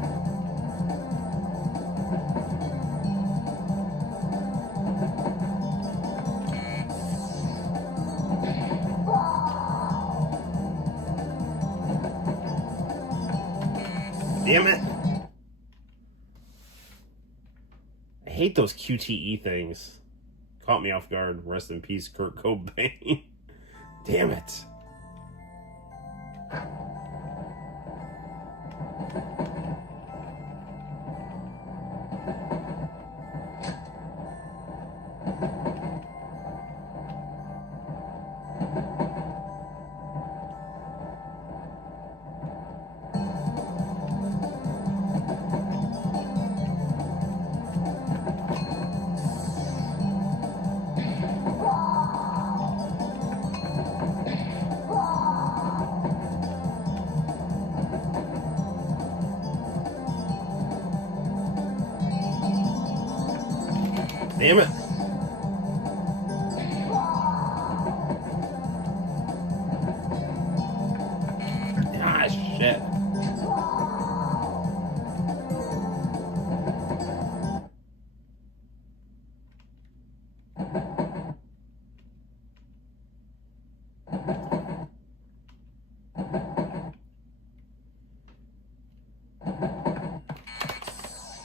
Damn it. I hate those QTE things. Caught me off guard. Rest in peace, Kurt Cobain. Damn it. Damn it. Ah, shit.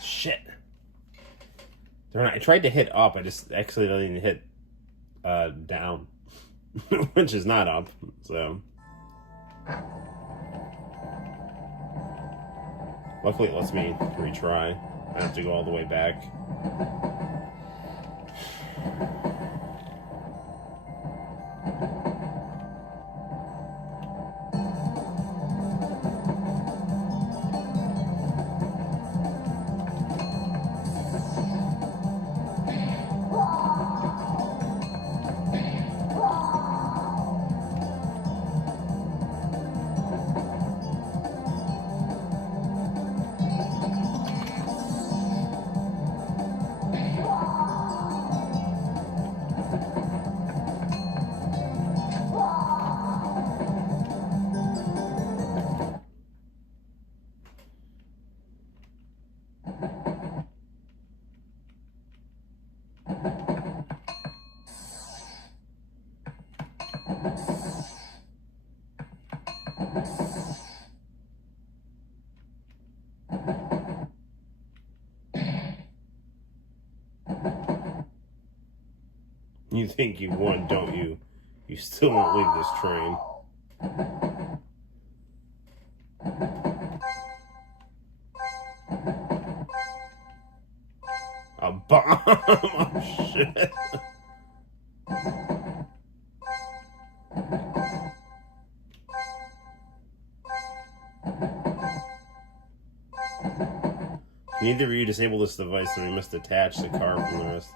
Shit. I tried to hit up, I just accidentally hit down, which is not up, so. Luckily it lets me retry. I have to go all the way back. You think you won, don't you? You still won't leave this train. A bomb! Oh, shit. Neither of you disable this device, so we must detach the car from the rest.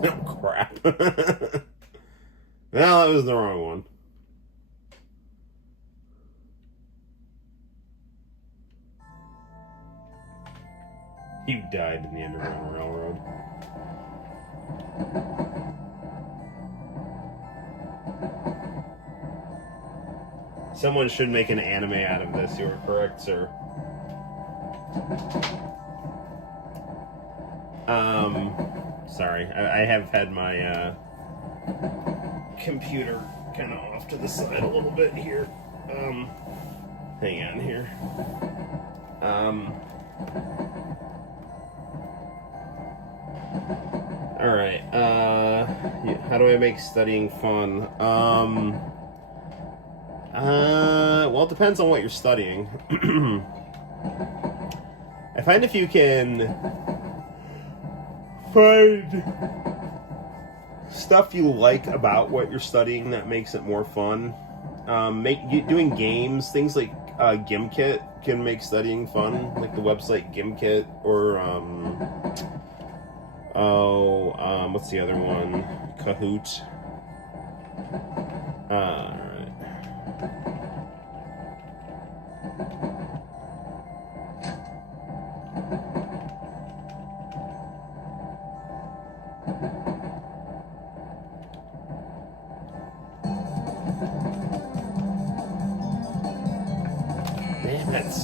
No crap. Well, that was the wrong one. You died in the Underground Railroad. Someone should make an anime out of this. You are correct, sir. Sorry. I have had my computer kind of off to the side a little bit here. Hang on here. All right. How do I make studying fun? Well, it depends on what you're studying. I find if you can find stuff you like about what you're studying, that makes it more fun. Doing games, things like Gimkit can make studying fun, like the website Gimkit, or what's the other one? Kahoot. Alright. Damn it.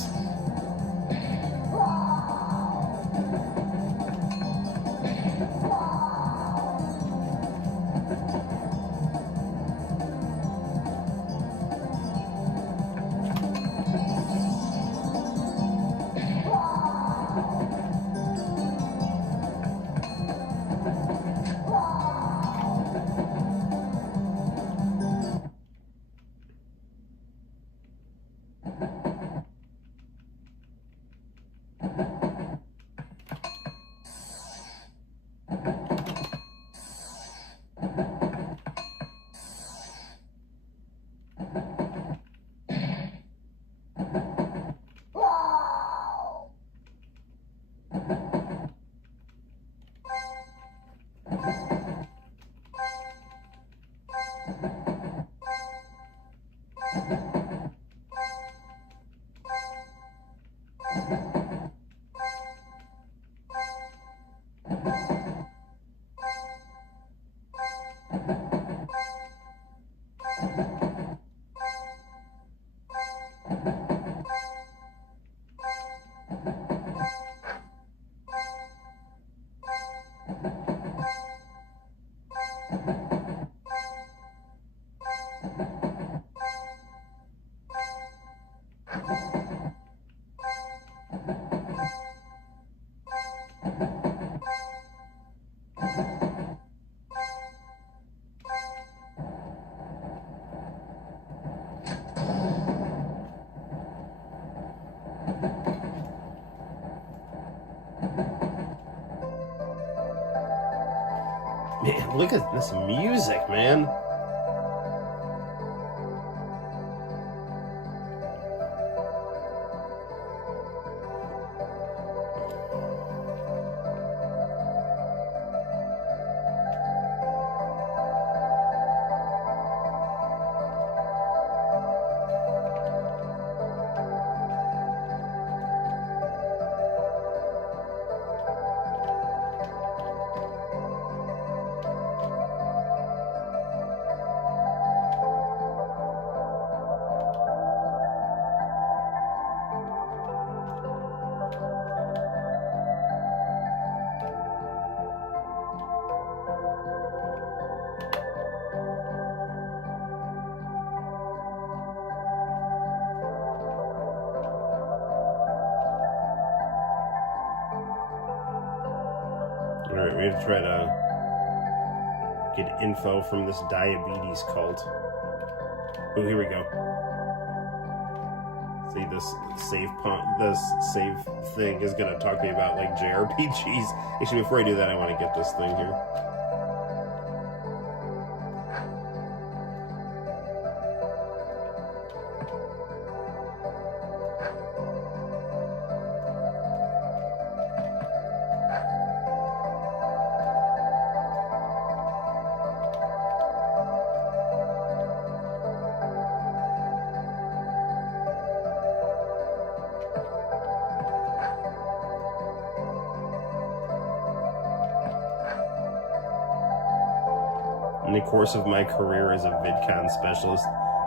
Man, look at this music, man. Alright, we have to try to get info from this diabetes cult. Oh, here we go. See, this save thing is gonna talk to me about like JRPGs. Actually, before I do that, I want to get this thing here. In the course of my career as a VidCon specialist,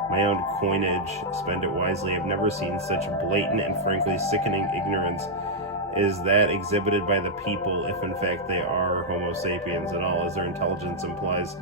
my own coinage, spend it wisely, I've never seen such blatant and frankly sickening ignorance is that exhibited by the people, if in fact they are Homo sapiens at all, as their intelligence implies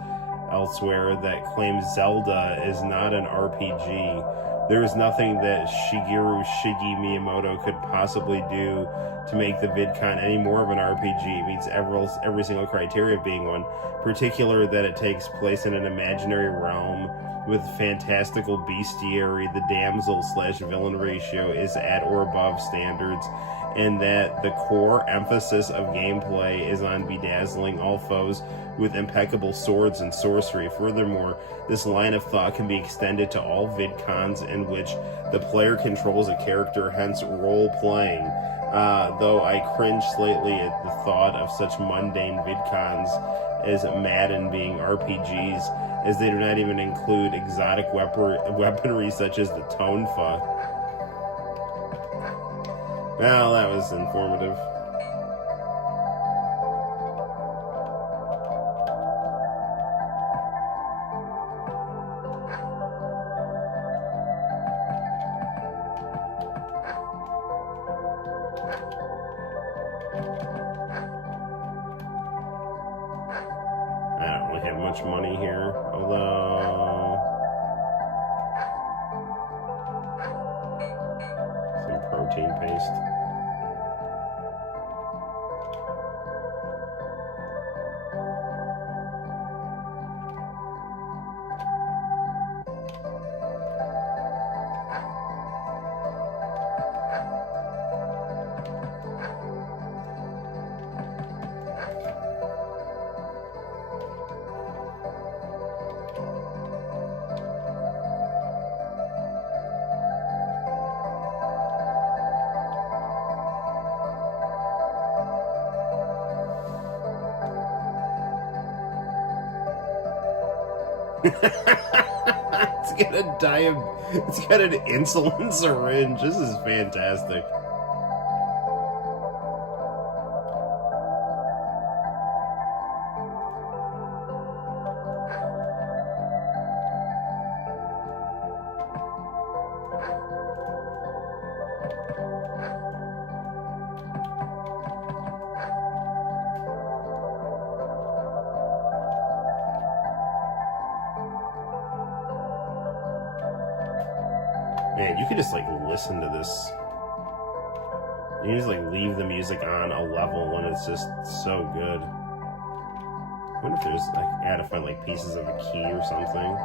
elsewhere, that claims Zelda is not an RPG. There is nothing that Shigeru Shigi Miyamoto could possibly do to make the VidCon any more of an RPG. It meets every single criteria of being one, particular that it takes place in an imaginary realm with fantastical bestiary, the damsel/villain ratio is at or above standards, and that the core emphasis of gameplay is on bedazzling all foes with impeccable swords and sorcery. Furthermore, this line of thought can be extended to all VidCons in which the player controls a character, hence role-playing. Though I cringe slightly at the thought of such mundane VidCons as Madden being RPGs, as they do not even include exotic weaponry such as the Tonfa. Well, that was informative. I don't really have much money here, although some protein paste. It's got an insulin syringe. This is fantastic. Man, you could just like listen to this. You can just like leave the music on a level and it's just so good. I wonder if there's like, I gotta find like pieces of a key or something.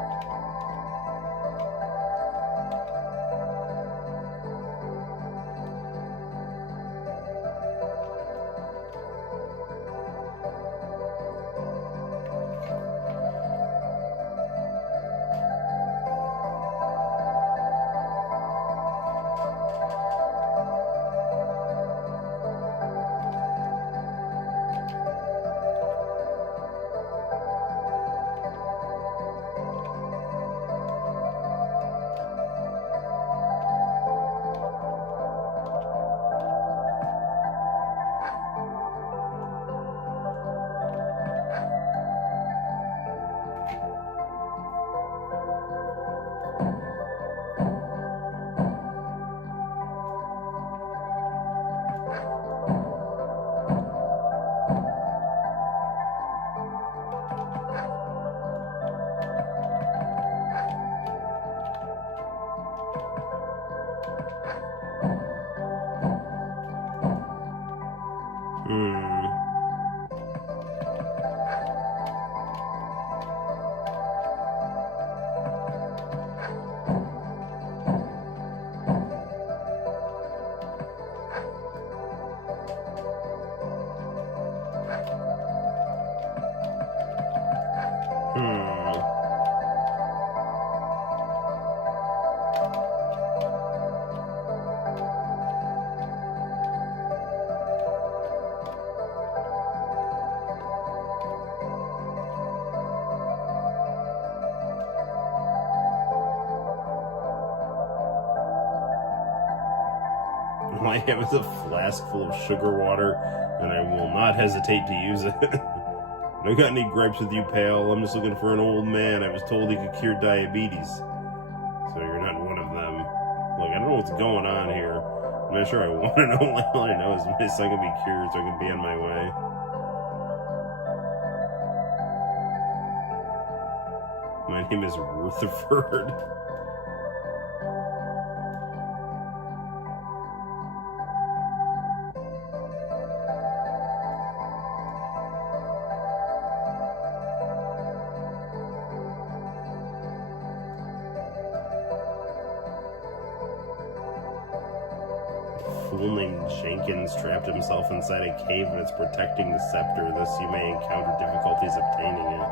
All I have is a flask full of sugar water, and I will not hesitate to use it. I got any gripes with you, pal. I'm just looking for an old man. I was told he could cure diabetes. So you're not one of them. Look, I don't know what's going on here. I'm not sure I want to know. All I know is my son can be cured so I can be on my way. My name is Rutherford. A fool named Jenkins trapped himself inside a cave and is protecting the scepter, thus you may encounter difficulties obtaining it.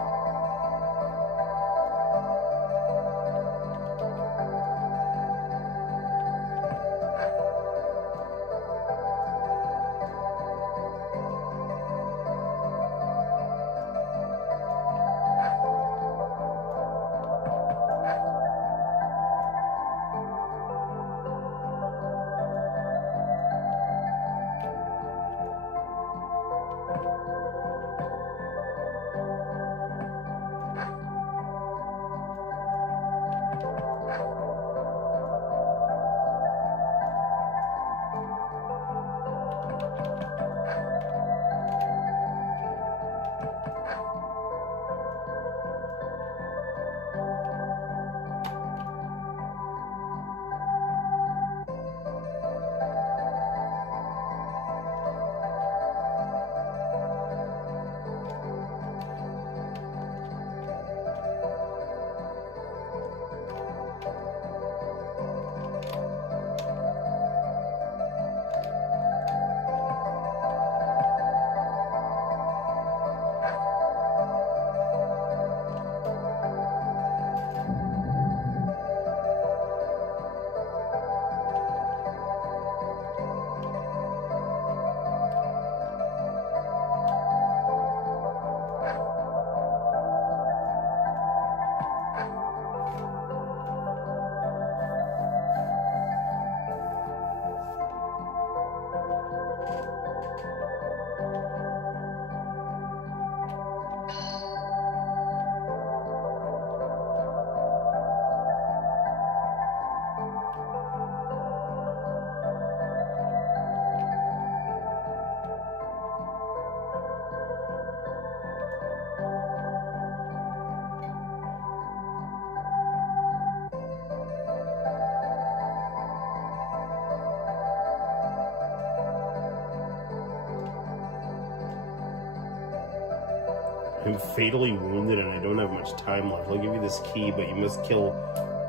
I'm fatally wounded and I don't have much time left. I'll give you this key, but you must kill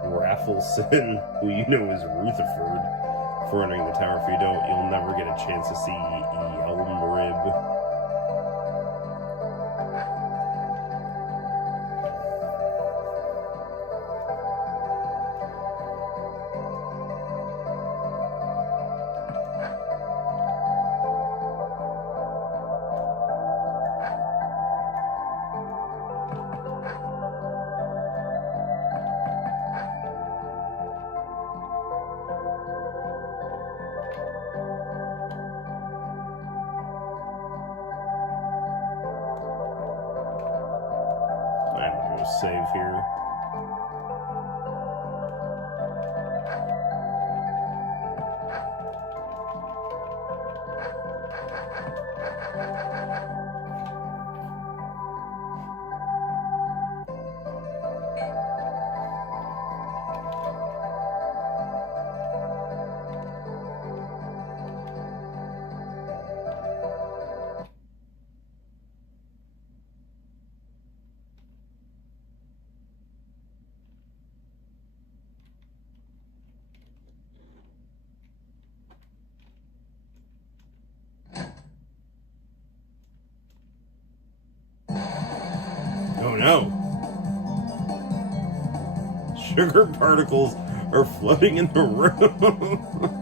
Raffleson, who you know is Rutherford, for entering the tower. If you don't, you'll never get a chance to see Elm Rib. I'm gonna go save here. Oh no! Sugar particles are floating in the room.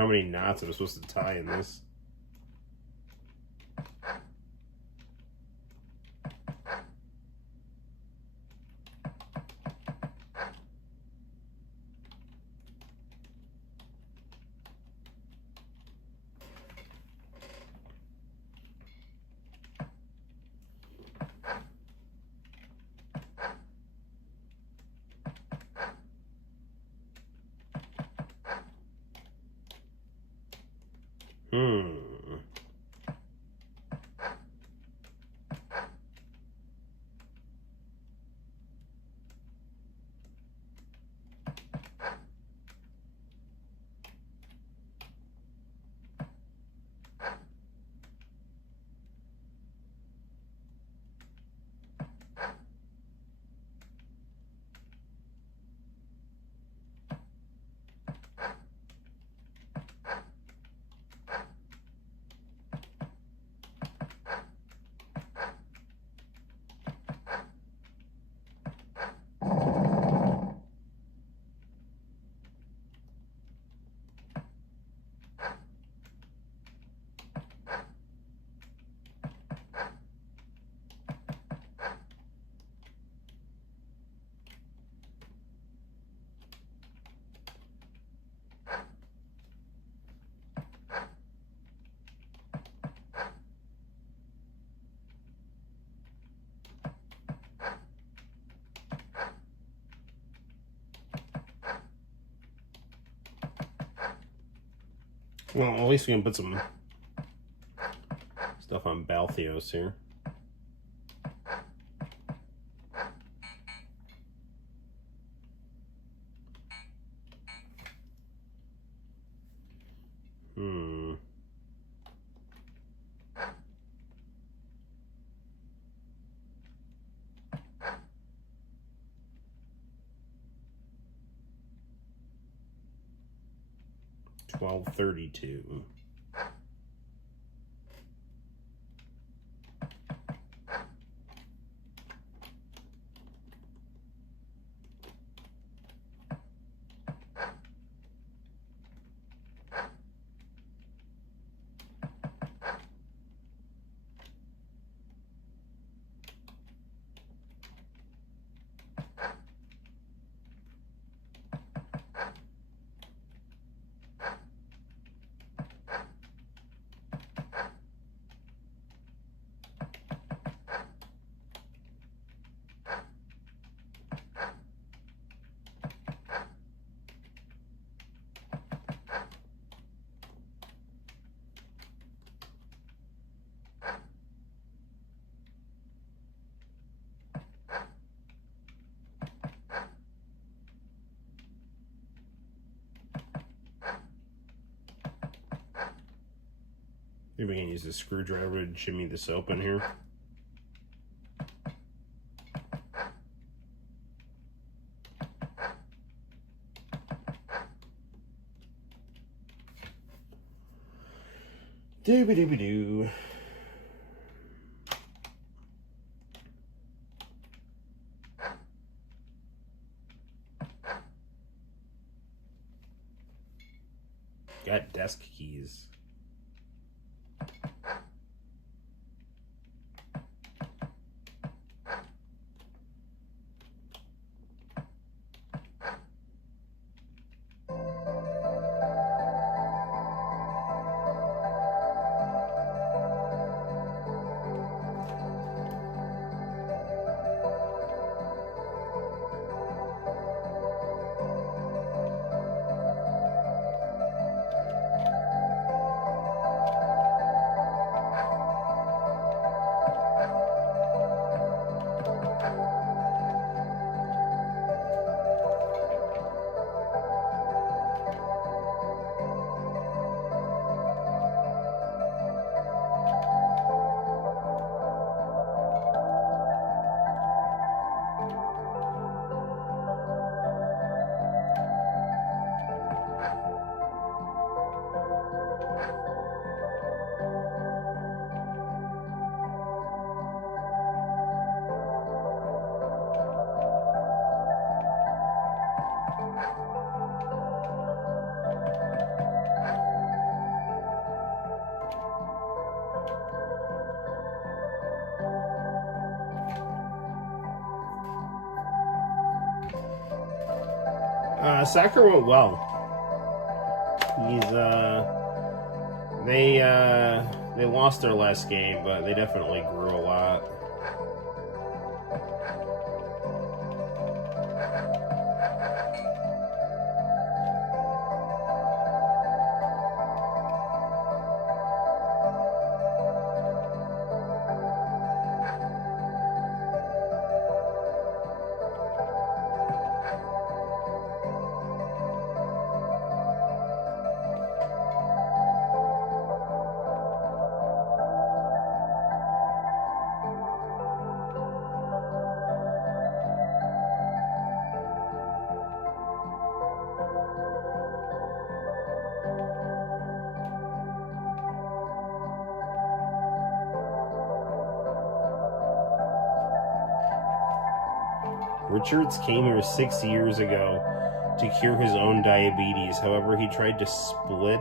how many knots I'm supposed to tie in this. Well, at least we can put some stuff on Balthios here. Hmm. $12.32. Maybe we can use a screwdriver to shimmy this open here. Dooby-dooby-doo. Got desk keys. Soccer went well. They lost their last game, but they definitely grew a lot. Richards came here 6 years ago to cure his own diabetes. However, he tried to split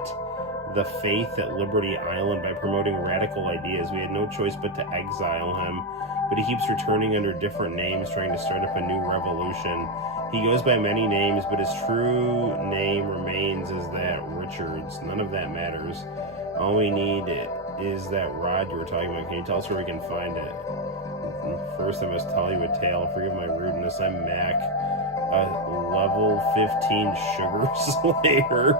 the faith at Liberty Island by promoting radical ideas. We had no choice but to exile him, but he keeps returning under different names, trying to start up a new revolution. He goes by many names, but his true name remains as that Richards. None of that matters. All we need is that rod you were talking about. Can you tell us where we can find it? First, I must tell you a tale. Forgive my rudeness. I'm Mac, a level 15 sugar slayer.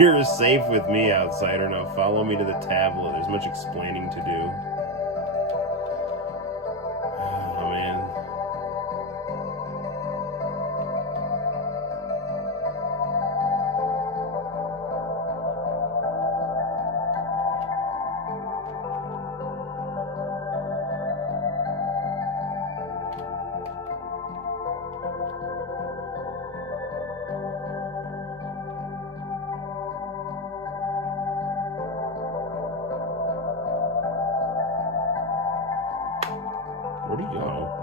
You're safe with me, outsider. Now follow me to the tablet. There's much explaining to do. Oh, man. Where'd he go?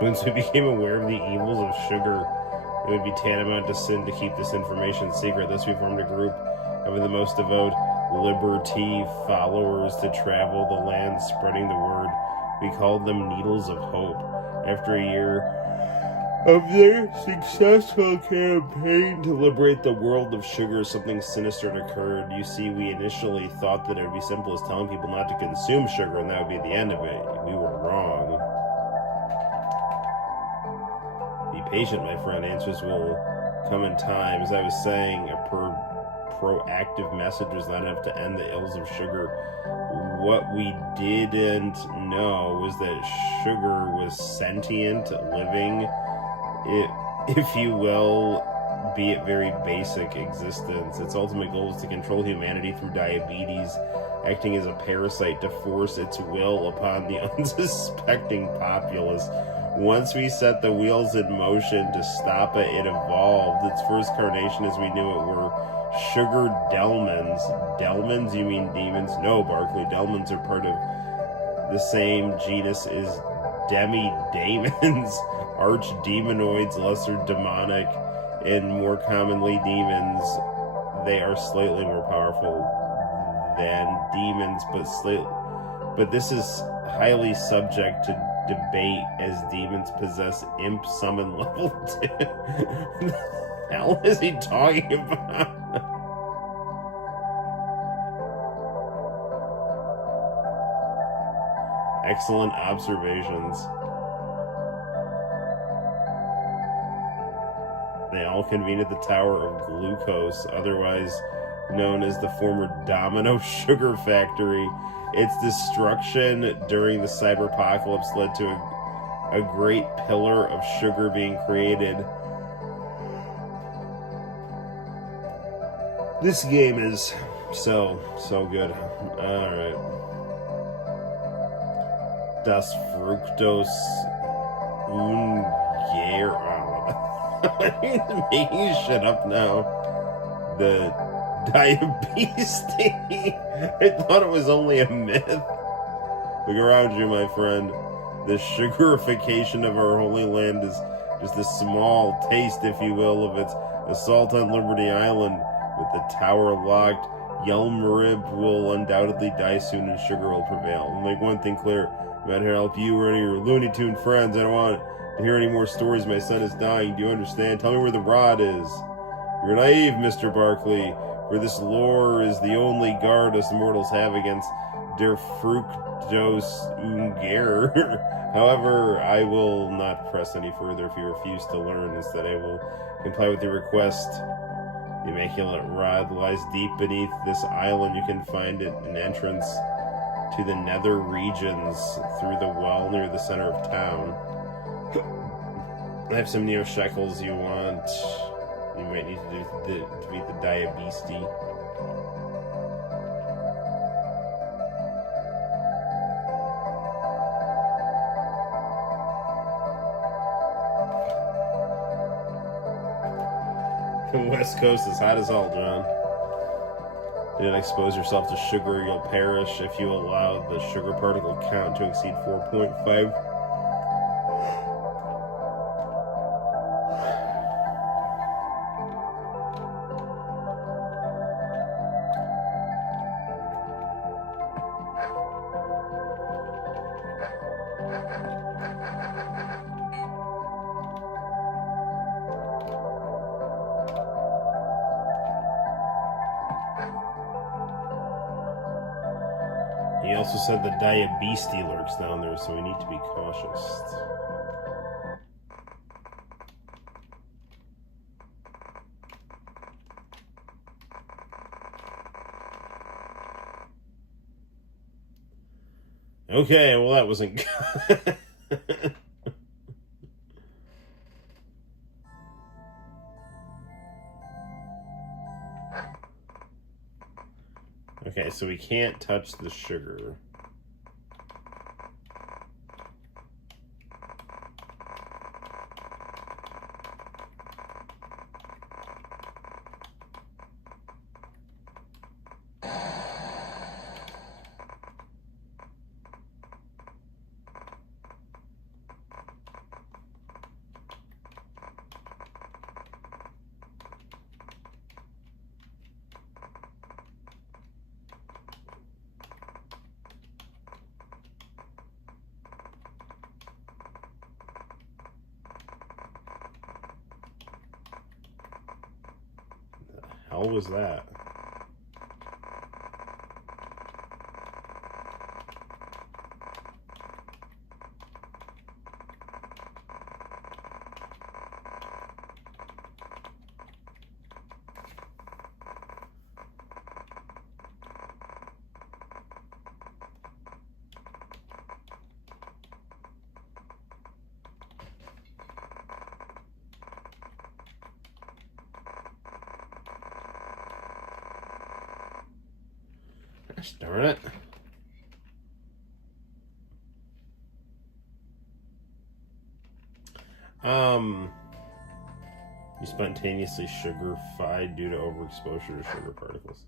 Once we became aware of the evils of sugar, it would be tantamount to sin to keep this information secret. Thus, we formed a group of the most devout liberty followers to travel the land spreading the word. We called them Needles of Hope. After a year of their successful campaign to liberate the world of sugar, something sinister had occurred. You see, we initially thought that it would be simple as telling people not to consume sugar, and that would be the end of it. We were wrong. Be patient, my friend. Answers will come in time. As I was saying, a proactive message was not enough to end the ills of sugar. What we didn't know was that sugar was sentient, living, if you will, be it very basic existence. Its ultimate goal is to control humanity through diabetes, acting as a parasite to force its will upon the unsuspecting populace. Once we set the wheels in motion to stop it, it evolved. Its first carnation, as we knew it, were sugar delmons. Delmons? You mean demons? No, Barkley. Delmons are part of the same genus as demi-daemons, archdemonoids, lesser demonic, and more commonly demons. They are slightly more powerful than demons, but this is highly subject to debate, as demons possess imp summon level 2. What the hell is he talking about? Excellent observations. They all convene at the Tower of Glucose, otherwise known as the former Domino Sugar Factory. Its destruction during the cyber-apocalypse led to a great pillar of sugar being created. This game is So good. Alright. Das Fructos Ungär. I'm making shit up now. The diabetes. I thought it was only a myth. Look around you, my friend. The sugarification of our holy land is just a small taste, if you will, of its assault on Liberty Island. With the tower locked, Yelmarib will undoubtedly die soon and sugar will prevail. I'll make one thing clear. I'm not here to help you or any of your Looney Tune friends. I don't want to hear any more stories. My son is dying. Do you understand? Tell me where the rod is. You're naive, Mr. Barkley, for this lore is the only guard us mortals have against der Fructos Ungär. However, I will not press any further if you refuse to learn. Instead, I will comply with your request. The immaculate rod lies deep beneath this island. You can find it an entrance to the nether regions through the well near the center of town. I have some neo shekels you want. You might need to beat the diabetes. The West Coast is hot as hell, John. Do not expose yourself to sugar, you'll perish if you allow the sugar particle count to exceed 4.5. He also said the diabetes lurks down there, so we need to be cautious. Okay, well that wasn't good. Okay, so we can't touch the sugar. Hell was that? Gosh darn it. You spontaneously sugar-fied due to overexposure to sugar particles.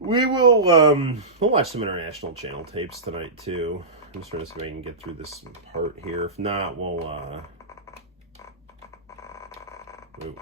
We will, we'll watch some international channel tapes tonight, too. I'm just trying to see if I can get through this part here. If not, we'll, Ooh.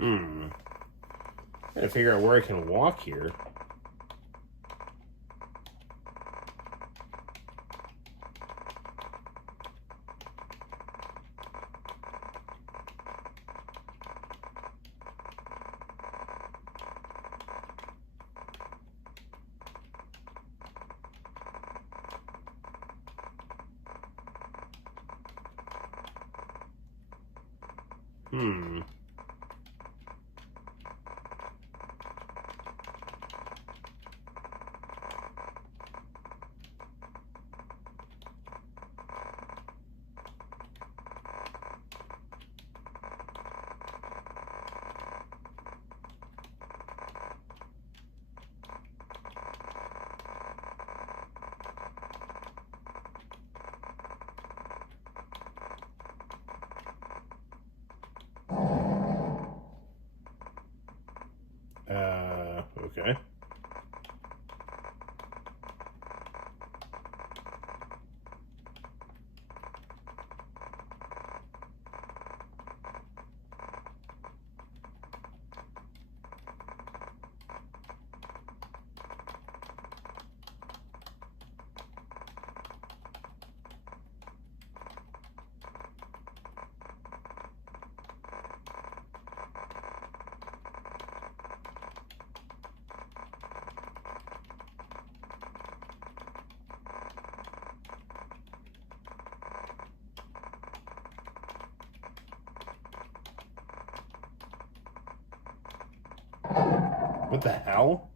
Gotta figure out where I can walk here. Okay. What the hell?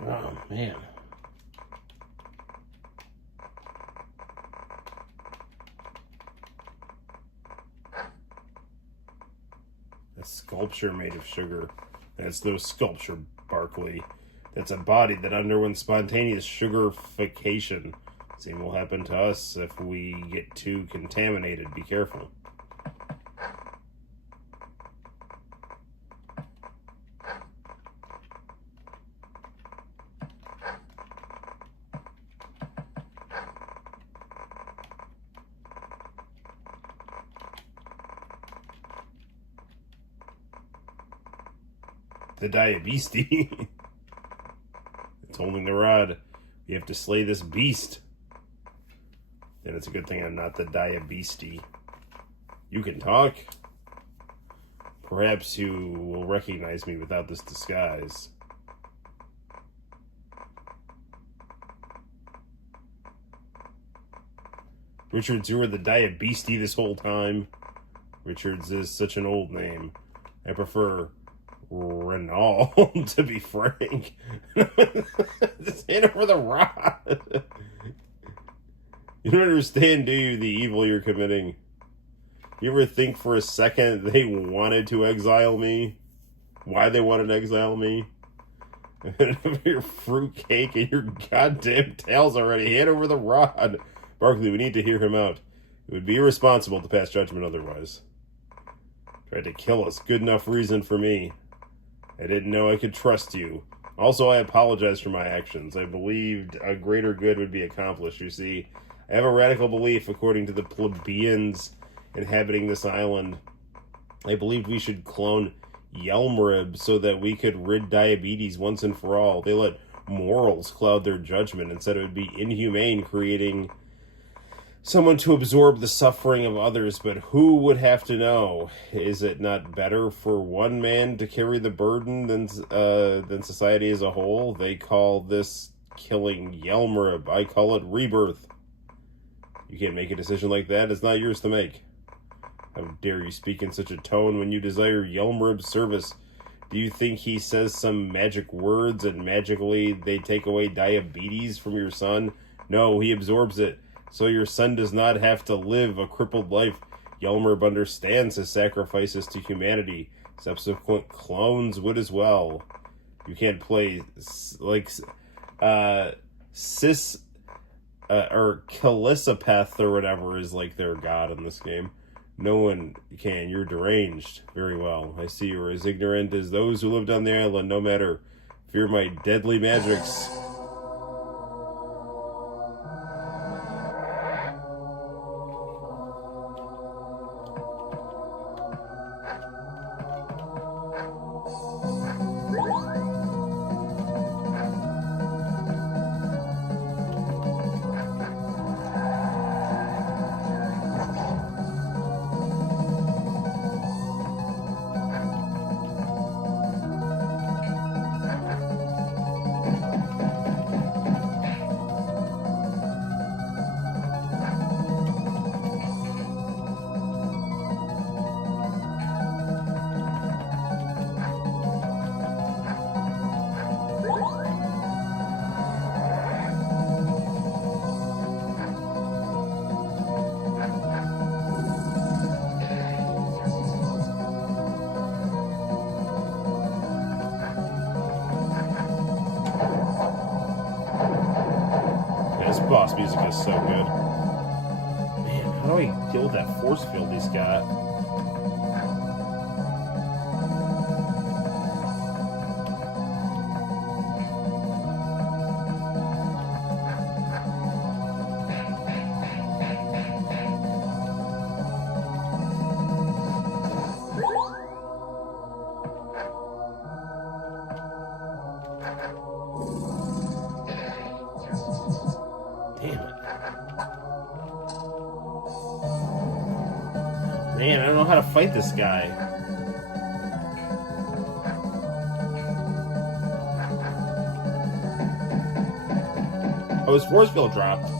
Oh, man. A sculpture made of sugar. That's no sculpture, Barkley. That's a body that underwent spontaneous sugarification. Same will happen to us if we get too contaminated. Be careful. The diabetes. It's holding the rod. You have to slay this beast. And it's a good thing I'm not the diabetes. You can talk. Perhaps you will recognize me without this disguise. Richards, you were the diabetes this whole time. Richards is such an old name. I prefer Renault, to be frank. Just hand over the rod. You don't understand, do you, the evil you're committing? You ever think for a second they wanted to exile me? Why they wanted to exile me? Your fruitcake and your goddamn tails already. Hand over the rod. Barkley, we need to hear him out. It would be irresponsible to pass judgment otherwise. Tried to kill us. Good enough reason for me. I didn't know I could trust you. Also, I apologize for my actions. I believed a greater good would be accomplished. You see, I have a radical belief, according to the plebeians inhabiting this island. I believed we should clone Yelmrib so that we could rid diabetes once and for all. They let morals cloud their judgment and said it would be inhumane creating someone to absorb the suffering of others, but who would have to know? Is it not better for one man to carry the burden than society as a whole? They call this killing Yelmrib. I call it rebirth. You can't make a decision like that. It's not yours to make. How dare you speak in such a tone when you desire Yelmrib's service? Do you think he says some magic words and magically they take away diabetes from your son? No, he absorbs it. So your son does not have to live a crippled life. Yelmrib understands his sacrifices to humanity. Subsequent clones would as well. You can't play like or Calissapeth or whatever is like their god in this game. No one can. You're deranged. Very well. I see you are as ignorant as those who lived on the island. No matter. Fear my deadly magics. This boss music is so good. Man, how do I deal with that force field he's got? Man, I don't know how to fight this guy. Oh, his force field dropped.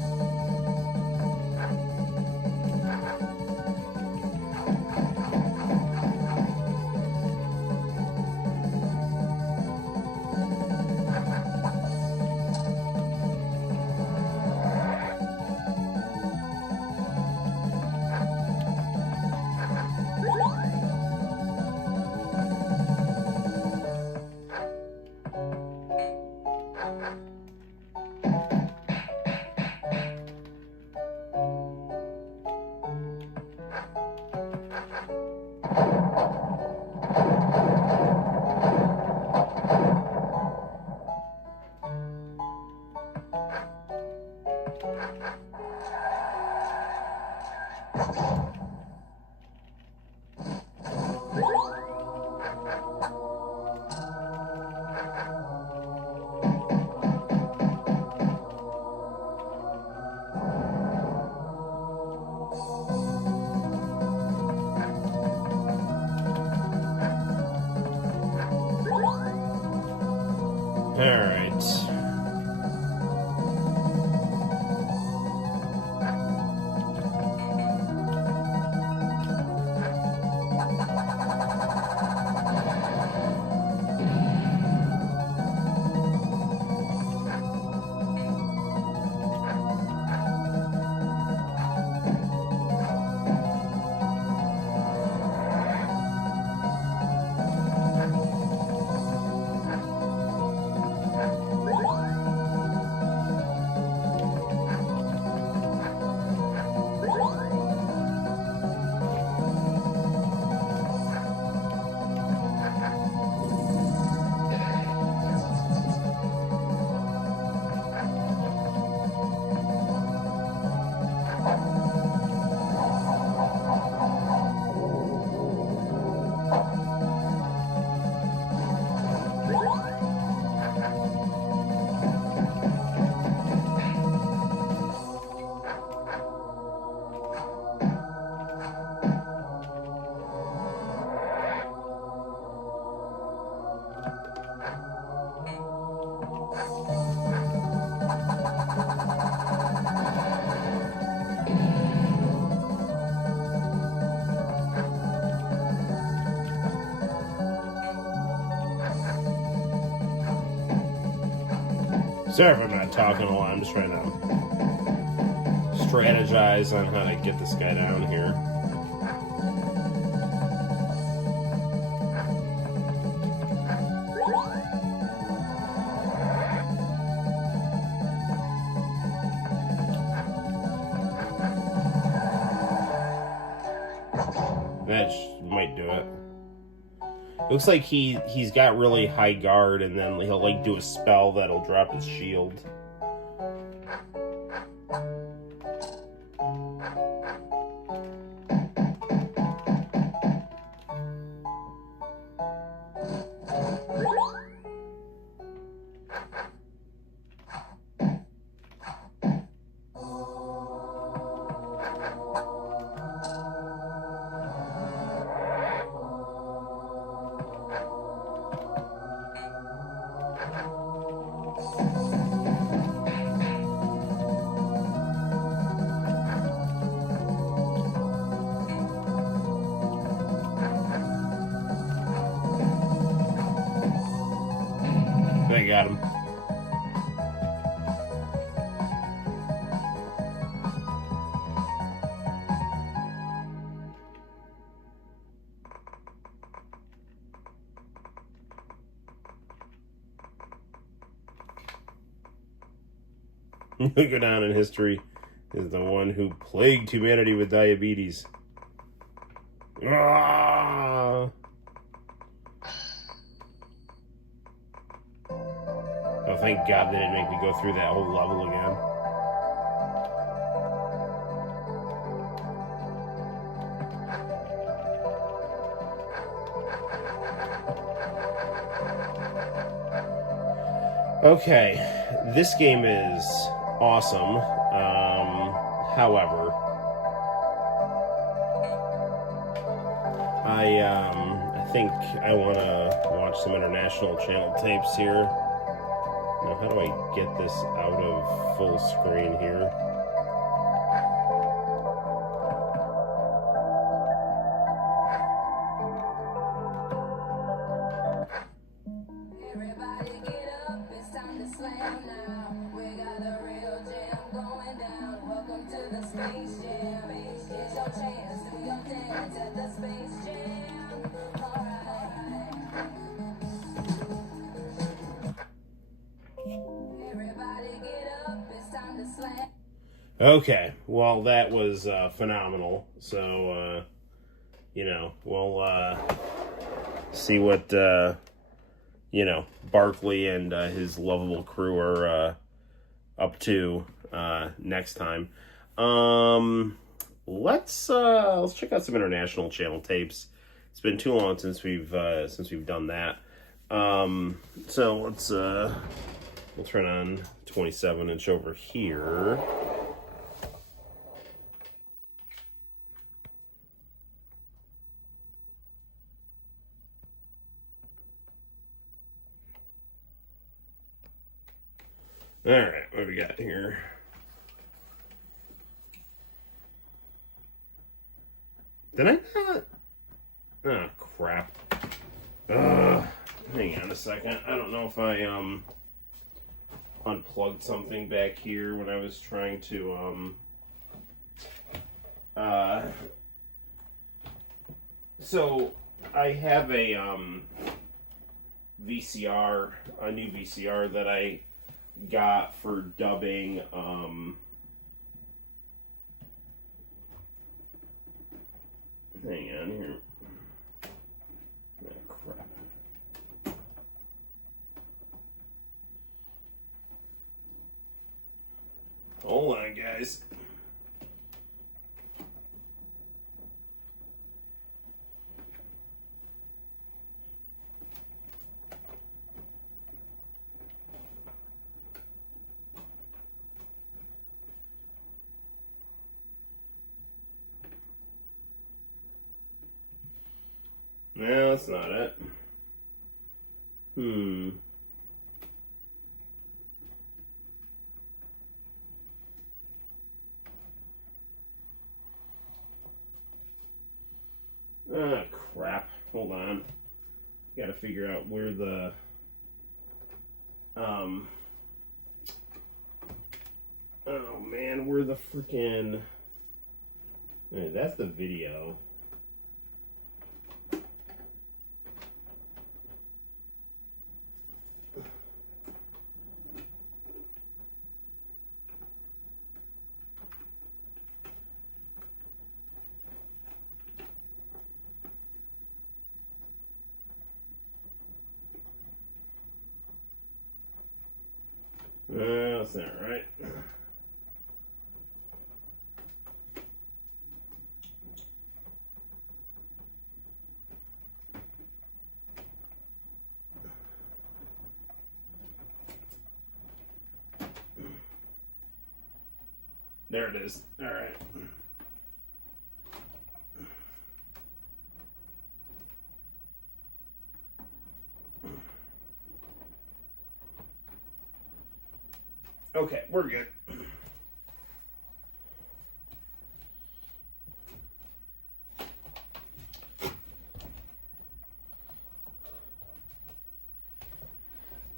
Alright. Sorry if I'm not talking a lot, I'm just trying to strategize on how to get this guy down here. That might do it. Looks like he's got really high guard, and then he'll like do a spell that'll drop his shield. I got him. He'll go down in history as the one who plagued humanity with diabetes. Ah! Oh, thank God they didn't make me go through that whole level again. Okay, this game is awesome. However, I think I want to watch some international channel tapes here. Now, how do I get this out of full screen here? Everybody get up, it's time to slam now. We got a real jam going down. Welcome to the Space Jam. Here's your chance, do your dance at the Space Jam. Alright. Everybody get up, it's time to slam. Okay, well, that was phenomenal. So, you know, we'll see what, you know, Barkley and his lovable crew are up to next time. Let's check out some international channel tapes. It's been too long since we've done that. So let's we'll turn on 27-inch over here. All right, what do we got here? Did I not? Oh, crap. Hang on a second. I don't know if I unplugged something back here when I was trying to so I have a VCR, a new VCR that I got for dubbing hang on here. Oh, crap. Hold on, guys. No, that's not it. Ah, crap. Hold on. Gotta figure out where the oh man, where the freaking that's the video. That's not right. There it is. All right. Okay, we're good.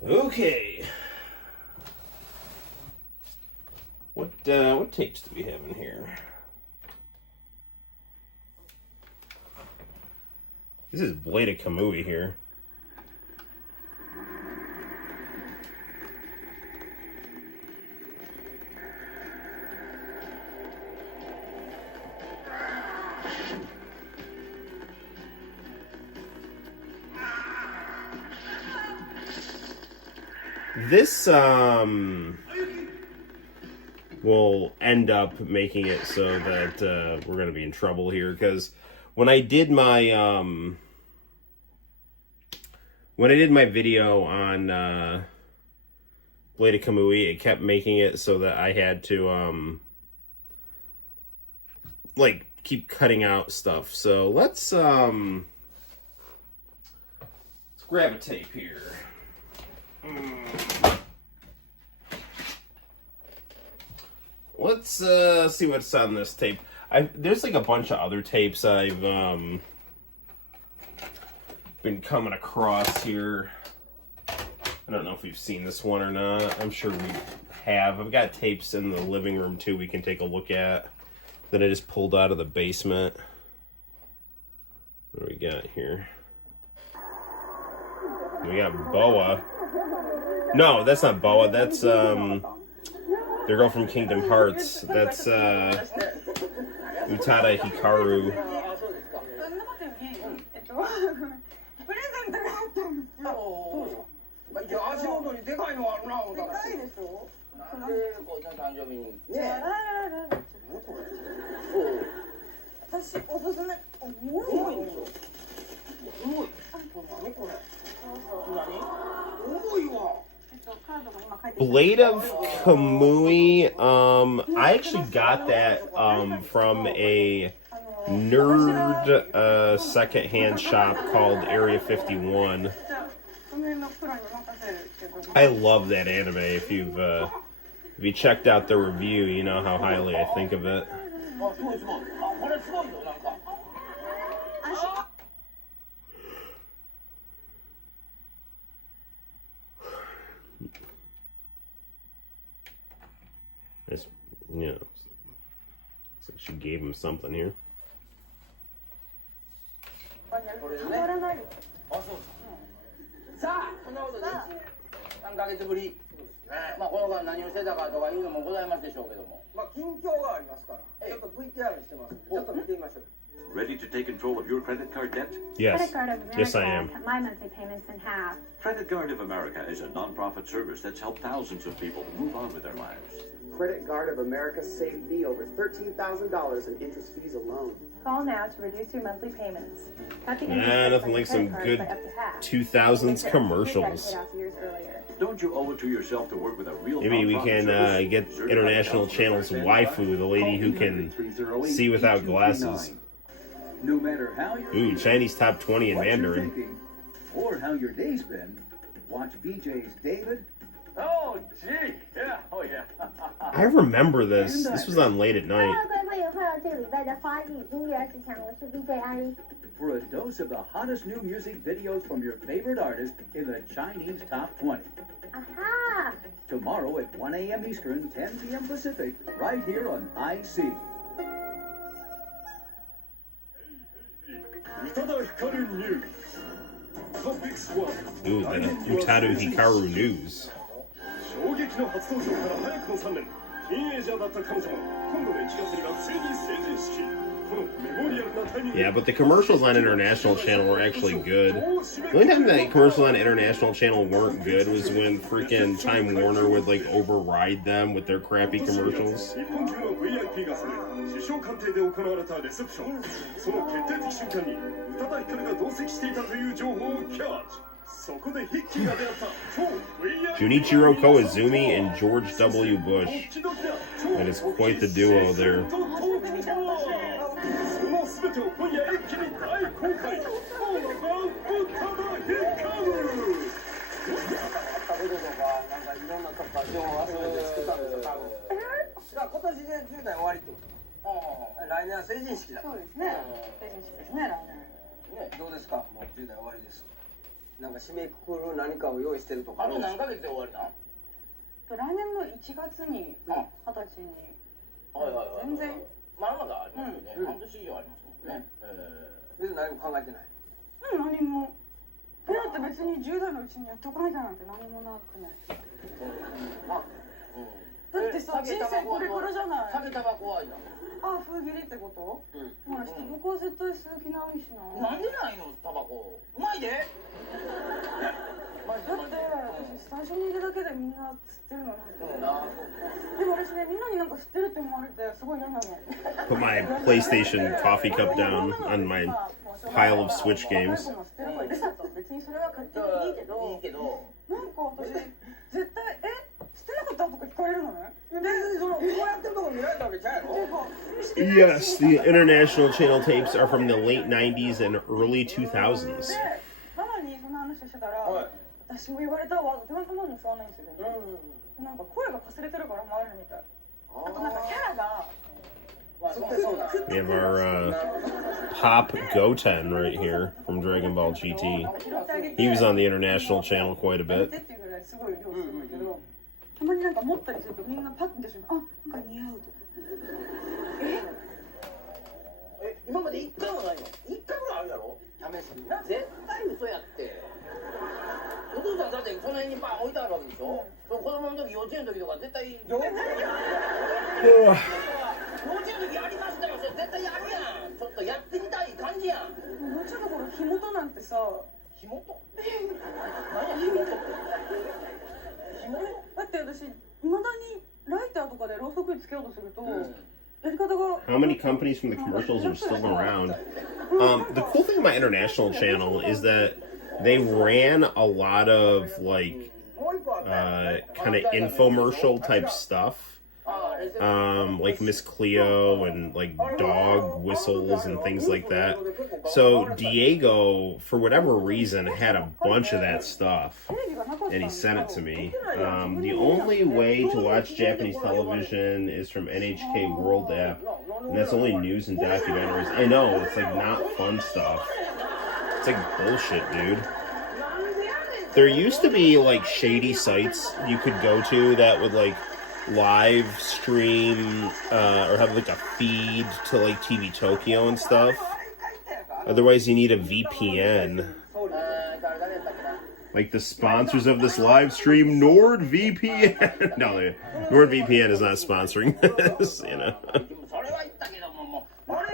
Okay. What tapes do we have in here? This is Blade of Kamui here. This will end up making it so that we're going to be in trouble here, because when I did my video on Blade of Kamui, it kept making it so that I had to like keep cutting out stuff. So let's grab a tape here. Let's see what's on this tape. There's like a bunch of other tapes I've been coming across here. I don't know if we've seen this one or not. I'm sure we have. I've got tapes in the living room too we can take a look at that I just pulled out of the basement. What do we got here? We got Boa. No, that's not Boa. That's the girl from Kingdom Hearts. That's Utada Hikaru. Blade of Kamui, I actually got that from a nerd secondhand shop called Area 51. I love that anime. If you checked out the review, you know how highly I think of it. It's, you know, it's like she gave him something here. さあ、こんなことで3ヶ月ぶり、まあこの間何をしてたかとかいうのもございますでしょうけども、まあ近況がありますから、ちょっと VTR してますんで、ちょっと見てみましょう。 Ready to take control of your credit card debt? Yes. Credit Card of America Yes, I am. cut my monthly payments in half. Credit Card of America is a non-profit service that's helped thousands of people to move on with their lives. Credit Card of America saved me over $13,000 in interest fees alone. Call now to reduce your monthly payments. Cut the interest Ah, rate nothing on like your some credit good card by up to half. 2000s Make sure commercials. you got paid off years earlier. Don't you owe it to yourself to work with a real Maybe we non-profit can service? get Certified International counselor Channel's standby. waifu, the lady who can see without glasses. No matter how you're Ooh, Chinese top 20 in what you're Mandarin. thinking, or how your day's been, watch VJ's David. Oh, gee, yeah, oh yeah. I remember this. This was on late at night. 各位朋友，快到这个礼拜的华语音乐时强，我是 VJ 阿姨。 For a dose of the hottest new music videos from your favorite artist in the Chinese top 20. 啊哈！ Tomorrow at 1 a.m. Eastern, 10 p.m. Pacific, right here on IC. Ooh, the Utadu Hikaru news. 衝撃の初登場から早くも3年ティーンエイジャーだった彼女も今度の1月にはついに成人式 Yeah, but the commercials on International Channel were actually good. The only time that commercials on International Channel weren't good was when freaking Time Warner would like override them with their crappy commercials. 日本中の VIP がそれ首相官邸で行われたレセプションその決定的瞬間に宇多田ヒカルが同席していたという情報をキャッチそこでヒッキーが出会った超 VIP Junichiro Koizumi and George W. Bush. That is quite the duo there. その全てを今夜一気に大公開 All about 宇多田ヒカルこととかなんかいろんなとこから情報を集めて作ったんですよ多分だから今年で10代終わりってこと来年は成人式だそうですね。成人式ですね、来年。ねどうですかもう10代終わりですなんか締めくくる何かを用意してるとかあと何ヶ月で終わりなん来年の1月に20歳に全然まだまだありますよね半年以上ありますもんね全然何も考えてない何もだって別に10代のうちにやっておかなきゃなんて何もなくないだってさ人生これからじゃない酒タバコは封切りってことほらタバコは絶対吸う気ないしななんでないのタバコうまいでだって私スタジオにいるだけでみんな吸ってるのなんかでも私ねみんなになんか吸ってるって思われてすごい嫌なの Put my PlayStation coffee cup down on my pile of Switch games. 別にそれは勝手にいいけどなんか私絶対吸ってなかったとか聞かれるのね別にそのこうやってるとこ見られたわけじゃないの Yes, the International Channel tapes are from the late 90s and early 2000s. ママにその話してたら私も言われたわってママも吸わないんですよなんか声がかすれてるから回るみたいあとなんかキャラが We have our Pop Goten right here from Dragon Ball GT. He was on the International Channel quite a bit. たまになんか持ったりするとみんなパッて瞬間なんか似合うと今まで1回もないの1回ぐらいあるやろ試しにな絶対嘘やってお父さんだってその辺にパン置いてあるわけでしょ子供の時幼稚園の時とか絶対幼稚園の時やりましたよそれ絶対やるやんちょっとやってみたい感じやん幼稚園の頃火元なんてさ火元何や火元ってだって私いまだにライターとかでろうそくにつけようとすると、やり方が How many companies from the commercials are still around? The cool thing about International Channel is that they ran a lot of like kind of infomercial type stuff. Like Miss Cleo and like dog whistles and things like that. So Diego, for whatever reason, had a bunch of that stuff, and he sent it to me. The only way to watch Japanese television is from NHK World app, and that's only news and documentaries. I know, it's like not fun stuff. It's like bullshit, dude. There used to be like shady sites you could go to that would like live stream or have like a feed to like TV Tokyo and stuff. Otherwise you need a VPN. Like the sponsors of this live stream, NordVPN. No, NordVPN is not sponsoring this, you know.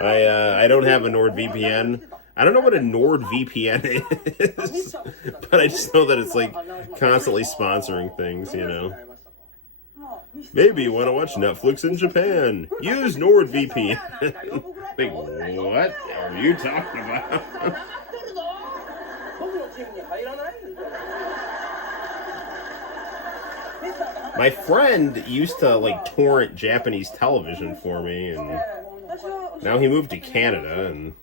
I don't have a NordVPN. I don't know what a NordVPN is, but I just know that it's like constantly sponsoring things, you know. Maybe you want to watch Netflix in Japan. Use NordVPN. Like, what are you talking about? My friend used to like torrent Japanese television for me, and now he moved to Canada, and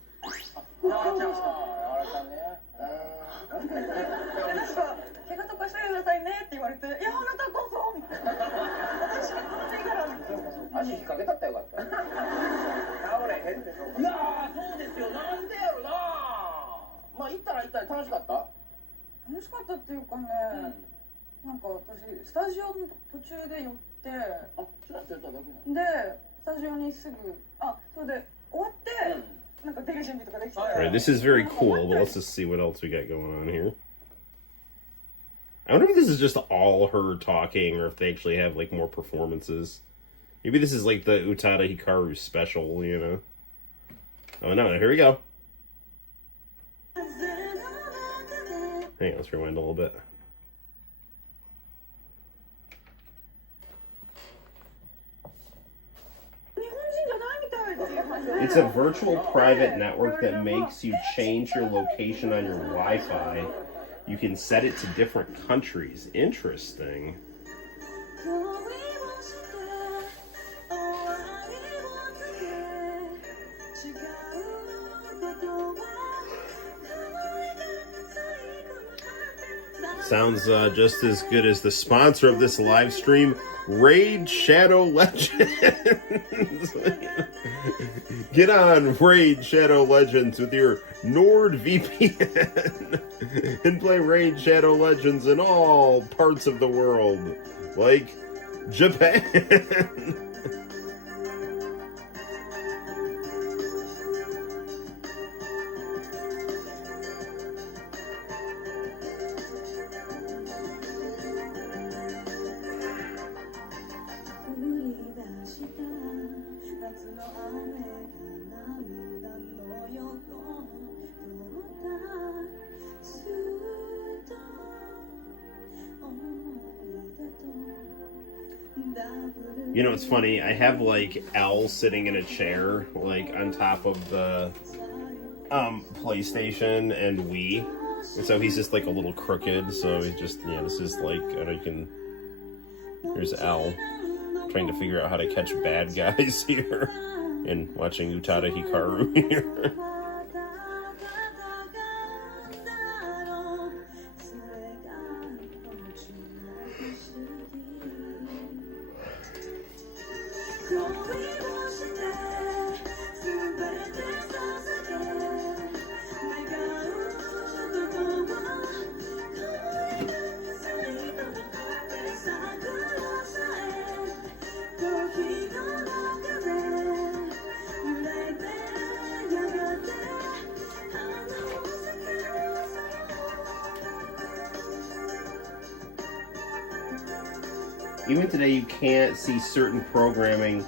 なんか私スタジオの途中で寄ってでスタジオにすぐそれで終わってなんか出る準備とかできて Alright, this is very cool, but let's just see what else we got going on here. I wonder if this is just all her talking or if they actually have like more performances. Maybe this is like the Utada Hikaru special, you know? Oh no, here we go. Hang on, let's rewind a little bit. It's a virtual private network that makes you change your location on your Wi-Fi. You can set it to different countries. Interesting. Sounds just as good as the sponsor of this live stream, Raid Shadow Legends. Get on Raid Shadow Legends with your NordVPN and play Raid Shadow Legends in all parts of the world, like Japan. You know, it's funny, I have like L sitting in a chair like on top of the PlayStation and Wii, and so he's just like a little crooked, so he just, yeah, this is like, I don't know, you can, here's L trying to figure out how to catch bad guys here and watching Utada Hikaru here. Even today, you can't see certain programming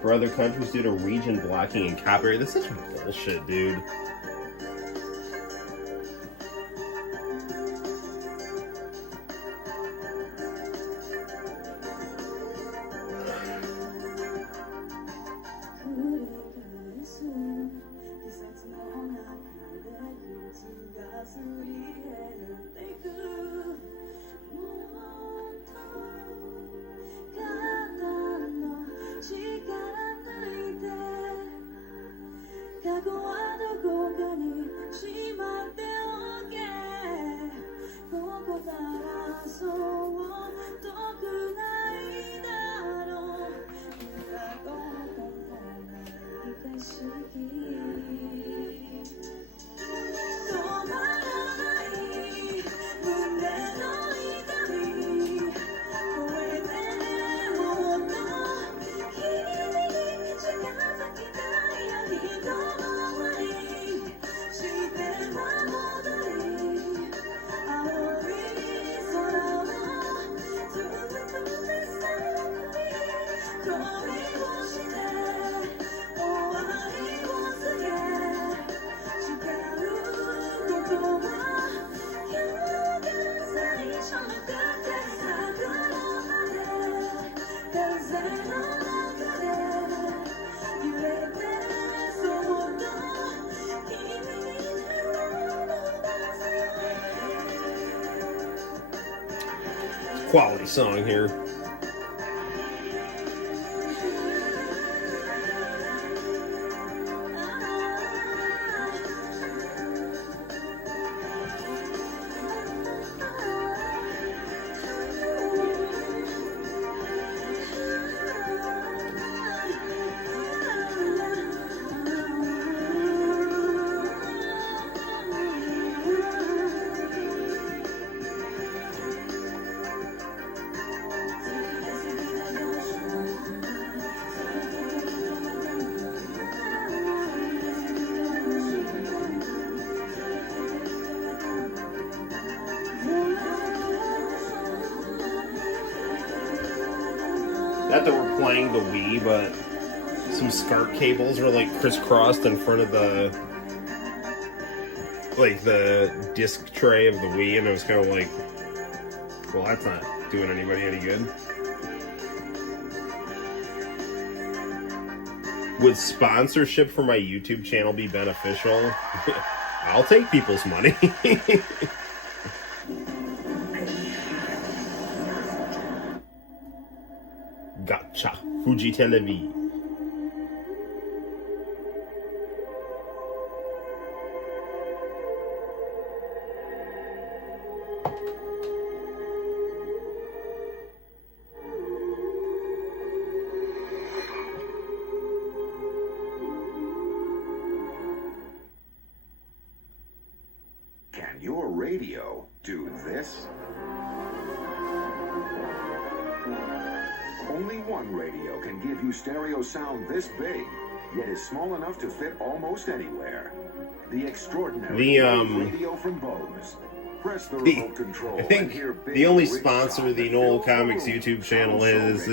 for other countries due to region blocking and copyright. That's such bullshit, dude. Quality song here. Not that we're playing the Wii, but some SCART cables were like crisscrossed in front of the disc tray of the Wii, and I was kind of like, well, that's not doing anybody any good. Would sponsorship for my YouTube channel be beneficial? I'll take people's money. Gotcha. Fuji Television. Can your radio do this? Only one radio can give you stereo sound this big, yet is small enough to fit almost anywhere. The extraordinary radio from Bose. Press the remote control. I think the only sponsor the Noel ComiX YouTube channel is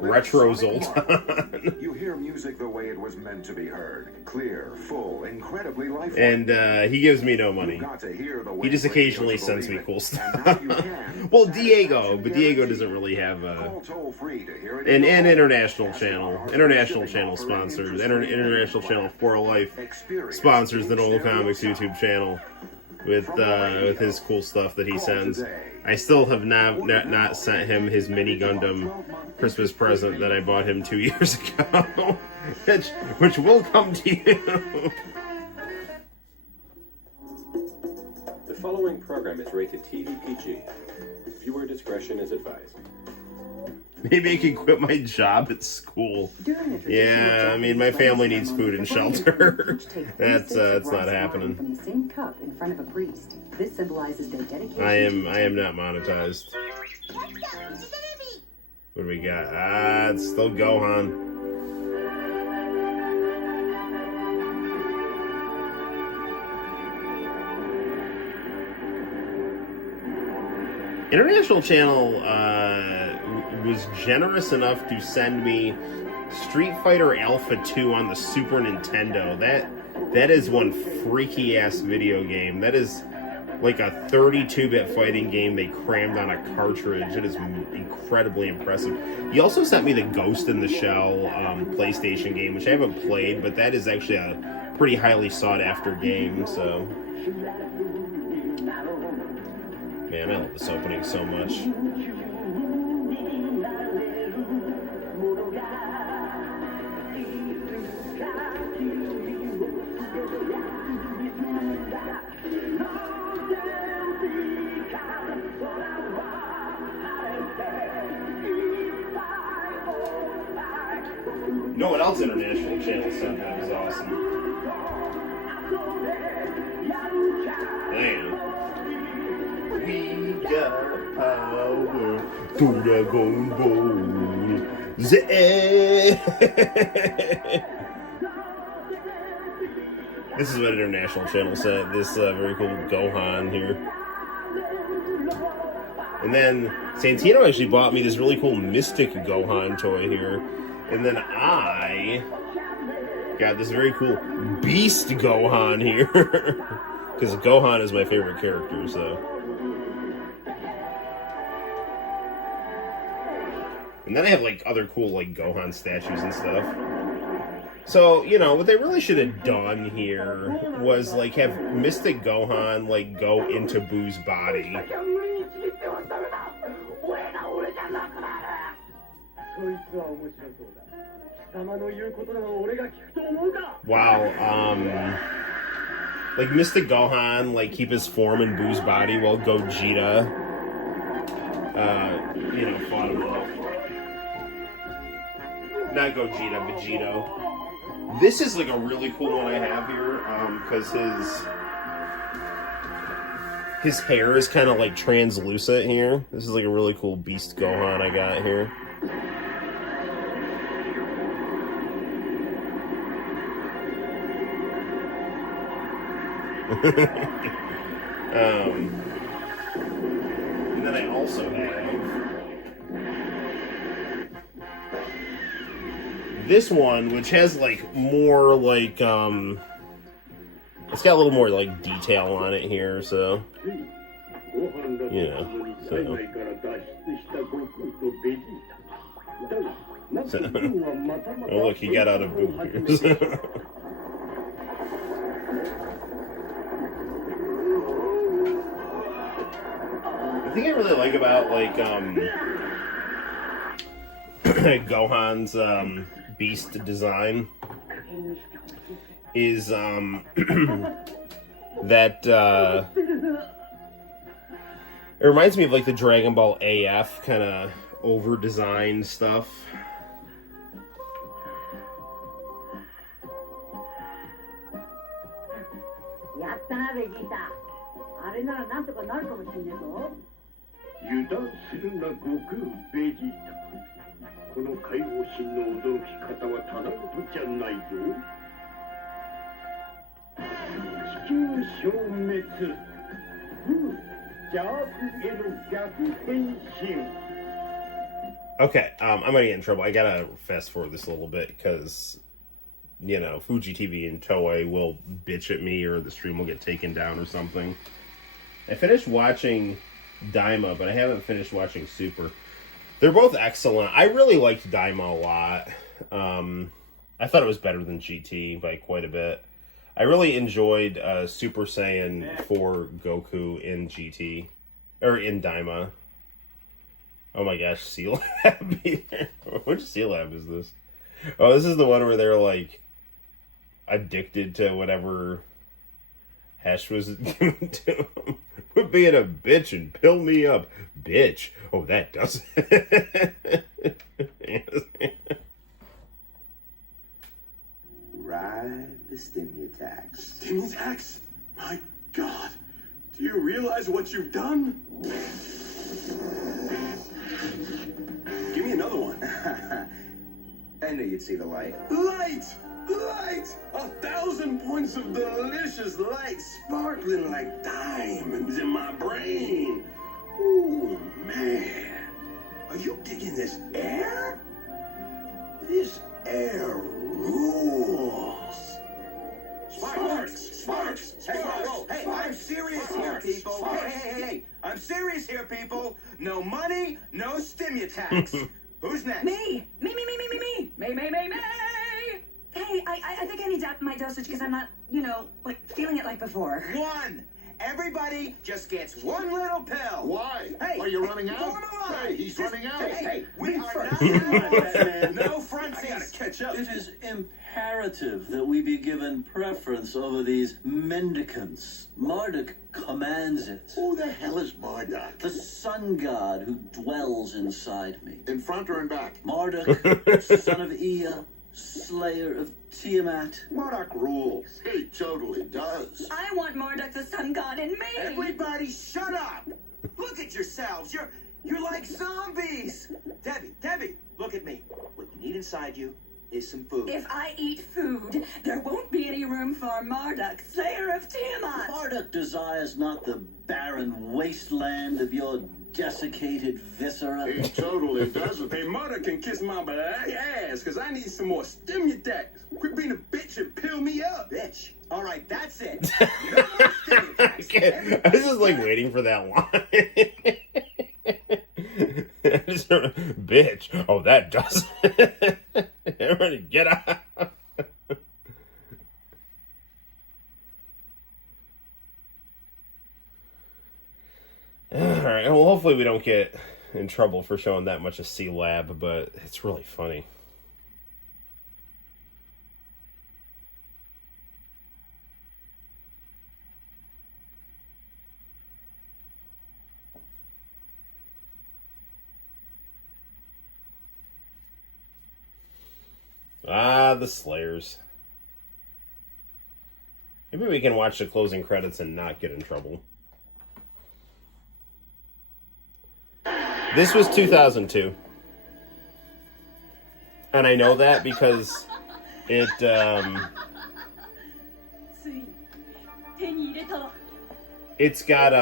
Retro Zoltan. You hear music the way it was meant to be heard. Clear, full, incredibly lifelike. And he gives me no money. He just occasionally sends me cool stuff. Well, Diego, but Diego doesn't really have an international channel. International channel sponsors. International channel For Life sponsors the Noel ComiX YouTube channel with his cool stuff that he sends. I still have not sent him his mini Gundam Christmas present that I bought him 2 years ago, which will come to you. The following program is rated TV PG. Viewer discretion is advised. Maybe I can quit my job at school. Yeah, I mean, my family needs food and shelter. That's not happening. From the same cup in front of a priest. This symbolizes their dedication. I am not monetized. What do we got? It's still Gohan. International Channel was generous enough to send me Street Fighter Alpha 2 on the Super Nintendo. That is one freaky ass video game. That is like a 32-bit fighting game they crammed on a cartridge. It is incredibly impressive. He also sent me the Ghost in the Shell PlayStation game, which I haven't played, but that is actually a pretty highly sought after game. So, man, I love this opening so much. You know what else International Channel sent that was awesome? Damn. We got power to the Gunboat. This is what International Channel sent. This very cool Gohan here. And then Santino actually bought me this really cool Mystic Gohan toy here. And then I got this very cool Beast Gohan here. Because Gohan is my favorite character, so. And then I have like other cool like Gohan statues and stuff. So, you know, what they really should have done here was like have Mystic Gohan like go into Boo's body. Wow, like Mystic Gohan like keep his form in Boo's body while Gogeta you know, fought him off. Not Gogeta, Vegito. This is like a really cool one I have here, because his hair is kind of like translucent here. This is like a really cool Beast Gohan I got here. And then I also have this one, which has like more like it's got a little more like detail on it here, so you know, so oh look, he got out of boot. The thing I really like about like Gohan's beast design is that it reminds me of like the Dragon Ball AF kind of over-designed stuff. Okay, I'm gonna get in trouble. I gotta fast forward this a little bit because, you know, Fuji TV and Toei will bitch at me or the stream will get taken down or something. I finished watching Daima, but I haven't finished watching Super. They're both excellent. I really liked Daima a lot. I thought it was better than GT by quite a bit. I really enjoyed Super Saiyan 4 Goku in GT, or in Daima. Oh my gosh, C-Lab. Which C-Lab is this? Oh, this is the one where they're like addicted to whatever Hesh was given to him. Quit being a bitch and pill me up. Bitch. Oh, that does it. Ride the Stimutax. Stimutax? My God. Do you realize what you've done? Give me another one. I knew you'd see the light. Light! Light! 1,000 points of delicious light sparkling like diamonds in my brain. Ooh, man. Are you digging this air? This air rules. Sparks! Sparks! Hey, whoa, hey, I'm serious here, people. Hey, I'm serious here, people. No money, no Stimutax. Who's next? Me! Me! Hey, I think I need to up my dosage because I'm not, you know, like, feeling it like before. One! Everybody just gets one little pill. Why? Hey, are you running out? Form a line. Hey, he's running out. Hey, we are not man. No frontsies. I gotta catch up. It is imperative that we be given preference over these mendicants. Marduk commands it. Who the hell is Marduk? The sun god who dwells inside me. In front or in back? Marduk, son of Ea, slayer of Tiamat. Marduk rules. He totally does. I want Marduk the sun god in me! Everybody shut up! Look at yourselves. You're like zombies. Debbie, look at me. What you need inside you is some food. If I eat food, there won't be any room for Marduk, slayer of Tiamat! Marduk desires not the barren wasteland of your desiccated viscera. He totally doesn't. Hey, Marduk can kiss my black ass, because I need some more Stimutax. Quit being a bitch and pill me up. Bitch. All right, that's it. No more Stimutax. I was just like waiting for that line. Bitch. Oh, that does it. Everybody get out. Alright, well, hopefully we don't get in trouble for showing that much of C-Lab, but it's really funny. Ah, the Slayers. Maybe we can watch the closing credits and not get in trouble. This was 2002. And I know that because it, it's got,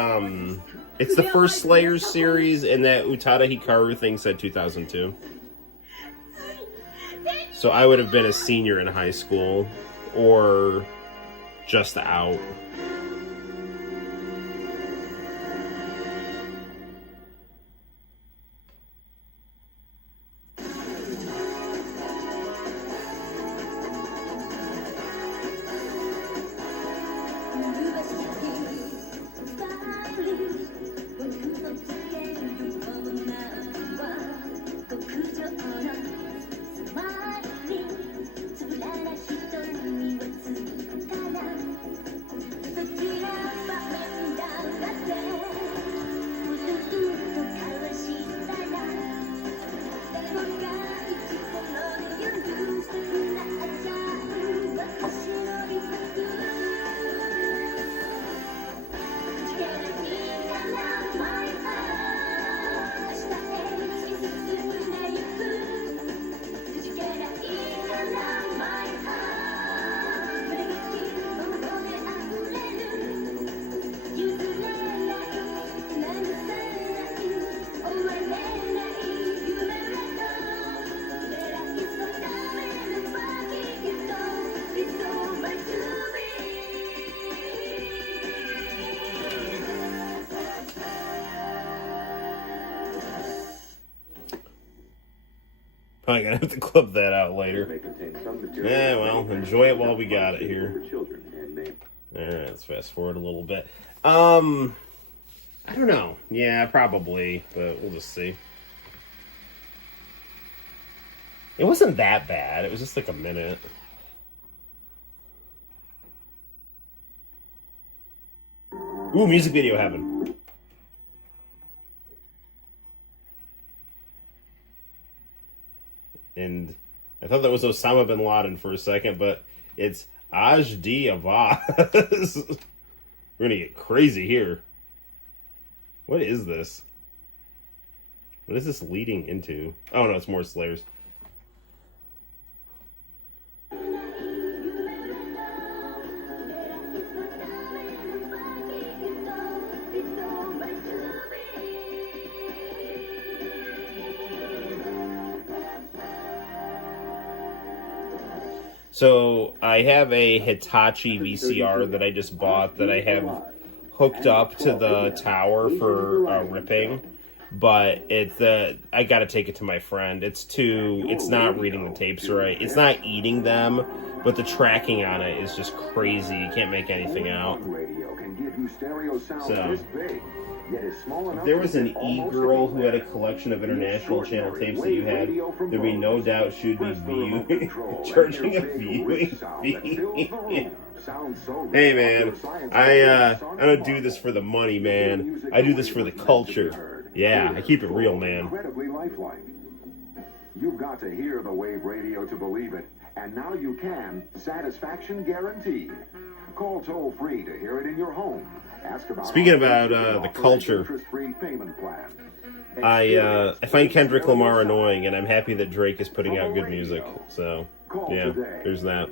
it's the first Slayers series, and that Utada Hikaru thing said 2002. So I would have been a senior in high school, or just out. Probably gonna have to clip that out later. Yeah, well, enjoy it while we got it here. Alright, let's fast forward a little bit. I don't know. Yeah, probably, but we'll just see. It wasn't that bad. It was just like a minute. Ooh, music video heaven. And I thought that was Osama bin Laden for a second, but it's Ajdi Avaz. We're gonna get crazy here. What is this? What is this leading into? Oh no, it's more Slayers. So I have a Hitachi VCR that I just bought that I have hooked up to the tower for ripping, but I gotta take it to my friend. It's not reading the tapes right. It's not eating them, but the tracking on it is just crazy. You can't make anything out. So if there was an e-girl who had a collection of international channel tapes that you had, there'd be no doubt she'd be charging a viewing fee. Hey man, I don't do this for the money, man. I do this for the culture. Yeah, I keep it real, man. You've got to hear the Wave Radio to believe it, and now you can. Satisfaction guaranteed. Call toll free to hear it in your home. Speaking about the culture, I find Kendrick Lamar annoying, and I'm happy that Drake is putting out good music. So yeah, there's that.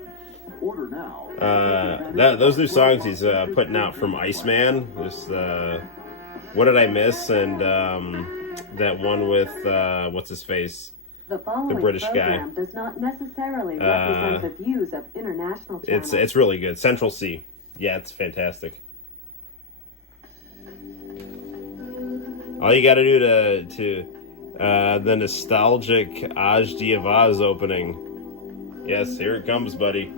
Those new songs he's putting out from Iceman. Just What Did I Miss, and that one with what's his face, the British guy. Does not necessarily represent the views of international channels. It's really good. Central C. Yeah, it's fantastic. All you gotta do to the nostalgic Ajdi Avaz opening. Yes, here it comes, buddy.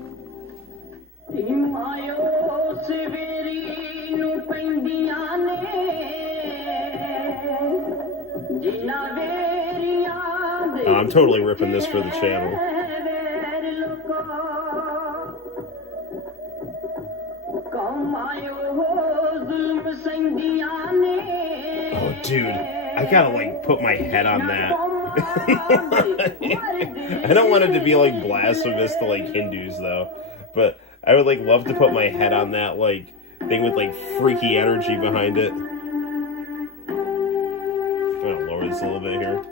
I'm totally ripping this for the channel. Oh, dude, I gotta like put my head on that. I don't want it to be like blasphemous to like Hindus though, but I would like love to put my head on that like thing with like freaky energy behind it. I'm gonna lower this a little bit here.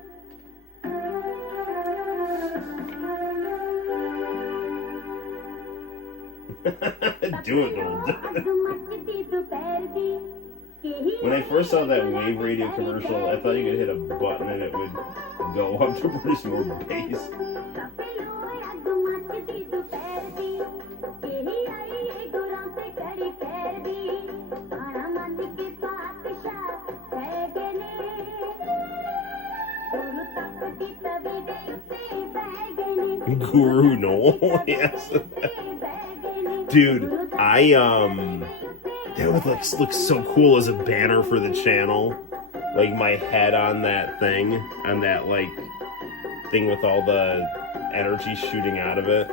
Do it, When I first saw that Wave Radio commercial, I thought you could hit a button and it would go up to produce more bass. Guru Noel. Yes. Dude, that would look so cool as a banner for the channel. Like my head on that thing, on that like thing with all the energy shooting out of it.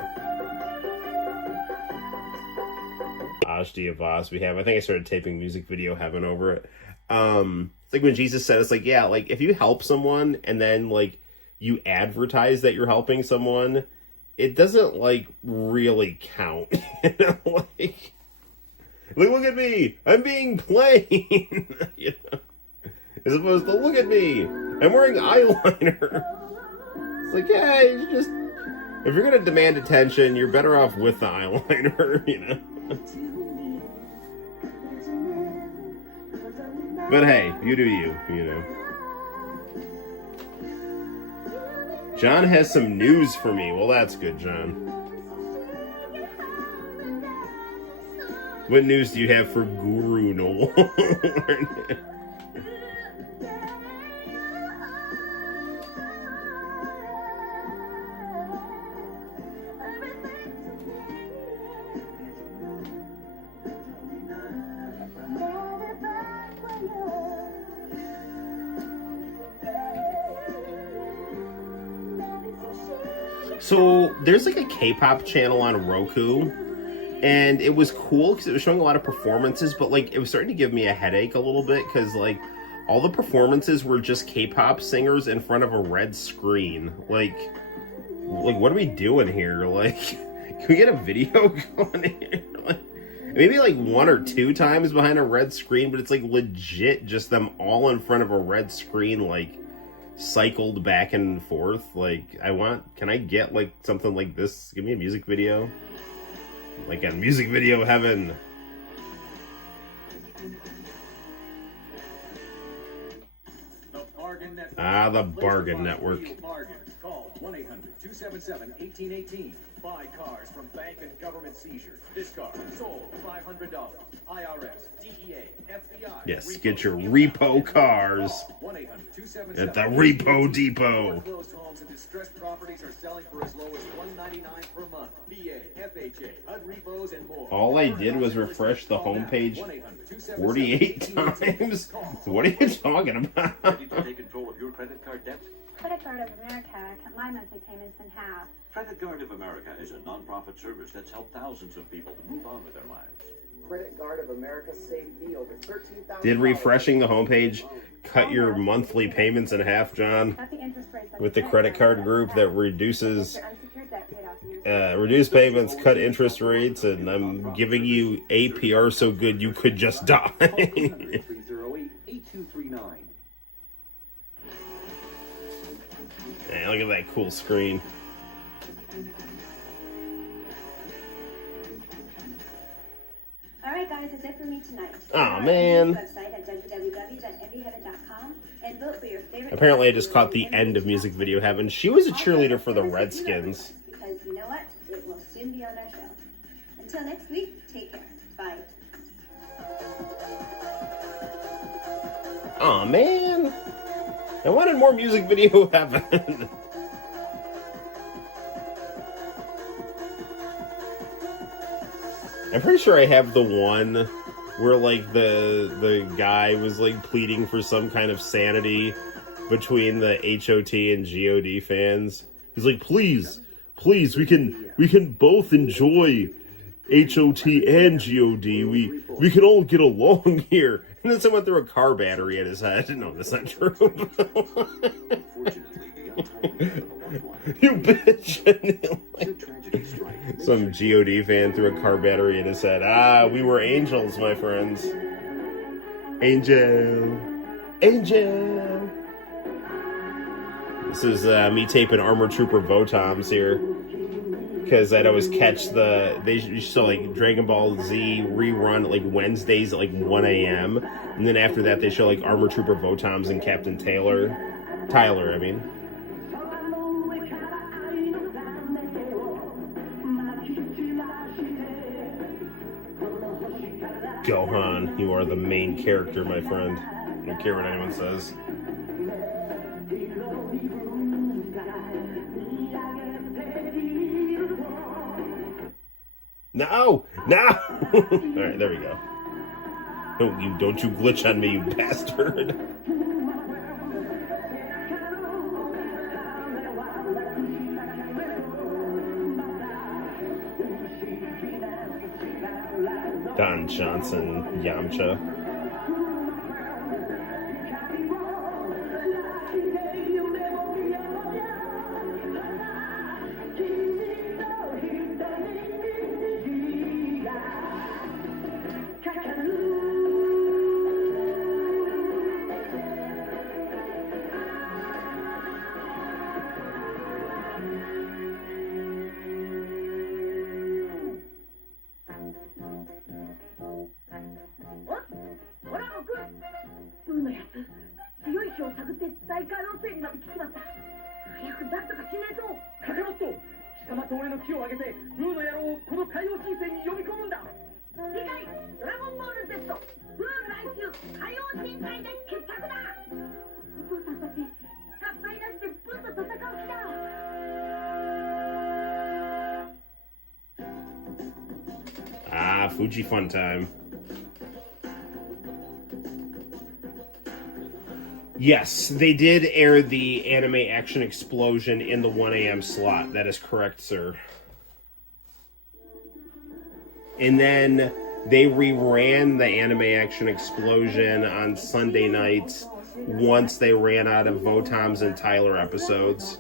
Ajdi Abbas we have. I think I started taping music video heaven over it. It's like when Jesus said, it's like, yeah, like if you help someone and then like you advertise that you're helping someone, it doesn't like really count. You know, like look at me, I'm being plain. You know, as opposed to look at me, I'm wearing eyeliner. It's like, yeah, you just, if you're gonna demand attention, you're better off with the eyeliner. You know. But hey, you do you, you know. John has some news for me. Well, that's good, John. What news do you have for Guru Noel? So there's like a K-pop channel on Roku, and it was cool because it was showing a lot of performances, but like it was starting to give me a headache a little bit because like all the performances were just K-pop singers in front of a red screen. Like what are we doing here? Like, can we get a video going here? Like, maybe like 1 or 2 times behind a red screen, but it's like legit just them all in front of a red screen, like cycled back and forth. Like, can I get like something like this? Give me a music video, like a music video heaven. The Bargain Network. Call 1-800-277-1818. Buy cars from bank and government seizures. This car sold $500. IRS, DEA, FBI. Yes, get your repo cars at the Repo Depot. Foreclosed homes and distressed properties are selling for as low as $199 per month. VA, FHA, HUD repos, and more. All I did was refresh the homepage 48 times. What are you talking about? Ready to take control of your credit card debt? Credit Card of America cut my monthly payments in half. Credit Guard of America is a non-profit service that's helped thousands of people to move on with their lives. Credit Guard of America saved me over $13,000. Did refreshing the homepage cut your monthly payments in half, John? With the credit card group that reduces reduce payments, cut interest rates, and I'm giving you APR so good you could just die. 308-8239. Man, look at that cool screen. Alright guys, that's it for me tonight. Aw, man. Website at www.envyheaven.com and vote for your favorite. Apparently I just caught the end of Music Video Heaven. She was a cheerleader for the Redskins. Because you know what? It will soon be on our show. Until next week, take care. Bye. Aw, man. I wanted more Music Video Heaven. I'm pretty sure I have the one where like the guy was like pleading for some kind of sanity between the HOT and GOD fans. He's like, please, we can both enjoy HOT and GOD. We can all get along here. And then someone threw a car battery at his head. No, that's not true. You bitch. Some GOD fan threw a car battery at his head. We were angels, my friends. Angel. This is me taping Armor Trooper Votoms here. Because I'd always catch they used to like Dragon Ball Z rerun at like Wednesdays at like 1 a.m. And then after that they show like Armor Trooper Votoms and Captain Tyler, I mean. Gohan, you are the main character, my friend. I don't care what anyone says. No! No! Alright, there we go. Don't you glitch on me, you bastard. Don Johnson, Yamcha. Fuji Fun Time. Yes, they did air the Anime Action Explosion in the 1 a.m. slot. That is correct, sir. And then they reran the Anime Action Explosion on Sunday nights once they ran out of Votom's and Tyler episodes.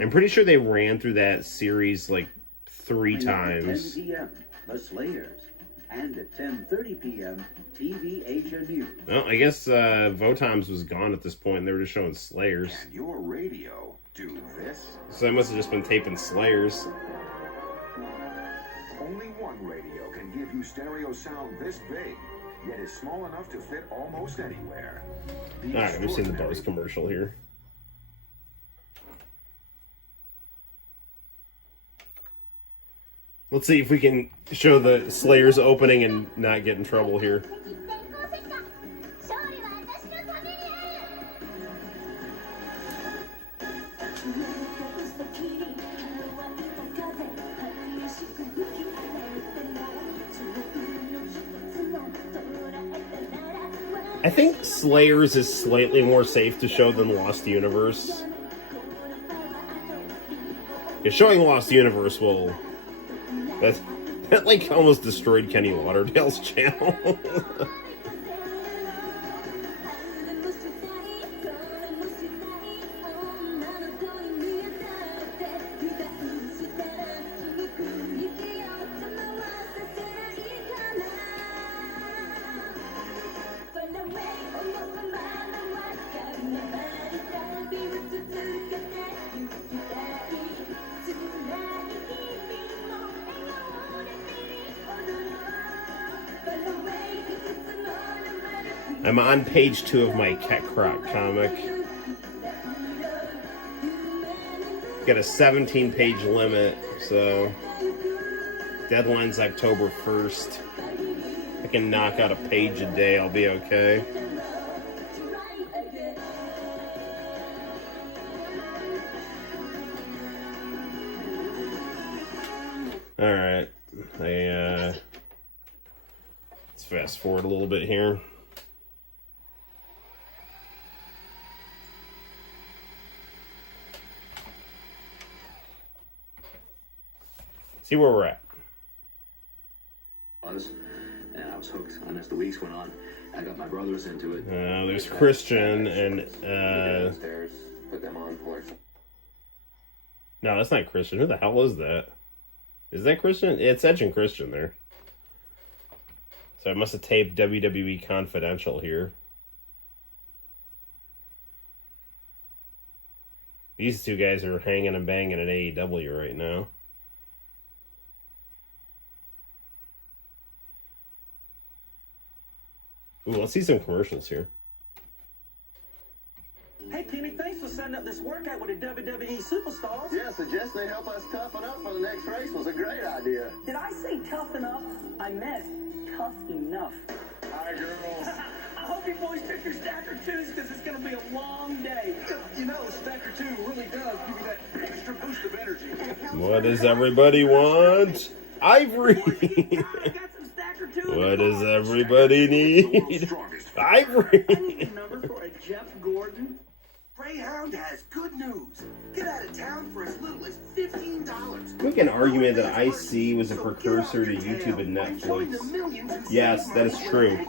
I'm pretty sure they ran through that series like 3 times. 10 p.m., The Slayers. And at 10:30 p.m., TV Asia News. Well, I guess Votom's was gone at this point, and they were just showing Slayers. Can your radio do this? So they must have just been taping Slayers. Only one radio can give you stereo sound this big, yet is small enough to fit almost anywhere. Alright, we've seen the Bose commercial here. Let's see if we can show the Slayers opening and not get in trouble here. I think Slayers is slightly more safe to show than Lost Universe. Yeah, showing Lost Universe will... That like almost destroyed Kenny Lauderdale's channel. I'm on page 2 of my Cat Croc comic. Got a 17-page limit, so deadline's October 1st. I can knock out a page a day, I'll be okay. Alright. Let's fast forward a little bit here. See where we're at. And I was hooked. And as the weeks went on, I got my brothers into it. There's Christian and downstairs, put them on porch. No, that's not Christian. Who the hell is that? Is that Christian? It's Edge and Christian there. So I must have taped WWE Confidential here. These two guys are hanging and banging at AEW right now. Ooh, let's see some commercials here. Hey, Timmy, thanks for setting up this workout with the WWE superstars. Yeah, suggest they help us toughen up for the next race was a great idea. Did I say toughen up? I meant tough enough. Hi, girls. I hope you boys pick your Stacker 2s because it's going to be a long day. You know, Stacker 2 really does give you that extra extra boost of energy. What does everybody want? Ivory! What does everybody need? Ivory! I need a number for a Jeff Gordon. Greyhound has good news. Get out of town for as little as $15. Make an argument that IC was a precursor to YouTube and Netflix. Yes, that is true.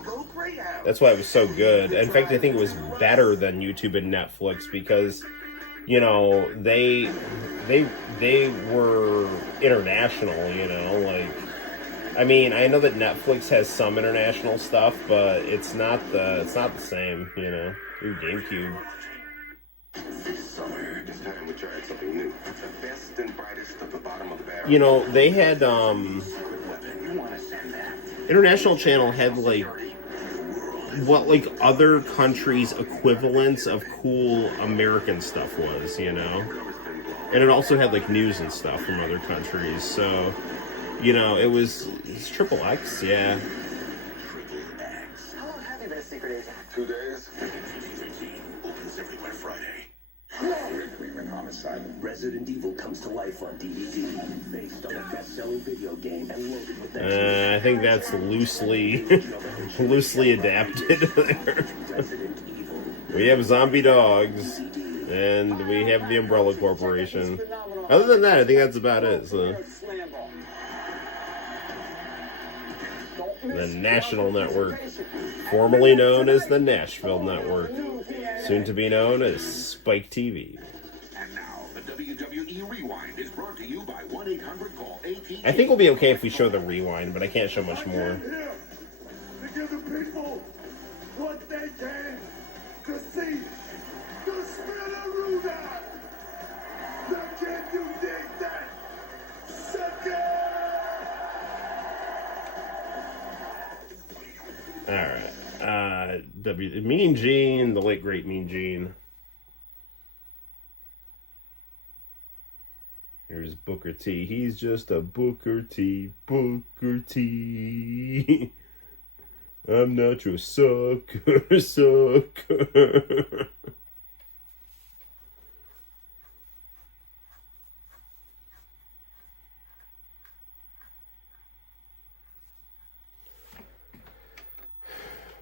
That's why it was so good. In fact, I think it was better than YouTube and Netflix because, you know, they were international, you know, like, I mean, I know that Netflix has some international stuff, but it's not the same, you know. Ooh, GameCube. This summer, this time we tried something new. The best and brightest of the bottom of the barrel. You know, they had International Channel had like what like other countries' equivalents of cool American stuff was, you know? And it also had like news and stuff from other countries, so you know, it's Triple X, yeah. How long have you been a secret agent? 2 days. Opens everywhere Friday. Homicide. Resident Evil comes to life on DVD, based on a best-selling video game and loaded with I think that's loosely adapted there. We have zombie dogs, and we have the Umbrella Corporation. Other than that, I think that's about it. So. The National Network, formerly known as the Nashville Network, soon to be known as Spike TV. And now, the WWE Rewind is brought to you by 1-800-CALL-ATT. I think we'll be okay if we show the rewind, but I can't show much more. To give the people what they can to see the Spinnerooda. Now can you dig that? Sucker! Alright. Mean Gene, the late great Mean Gene. Here's Booker T. He's just a Booker T. Booker T. I'm not your sucker, sucker.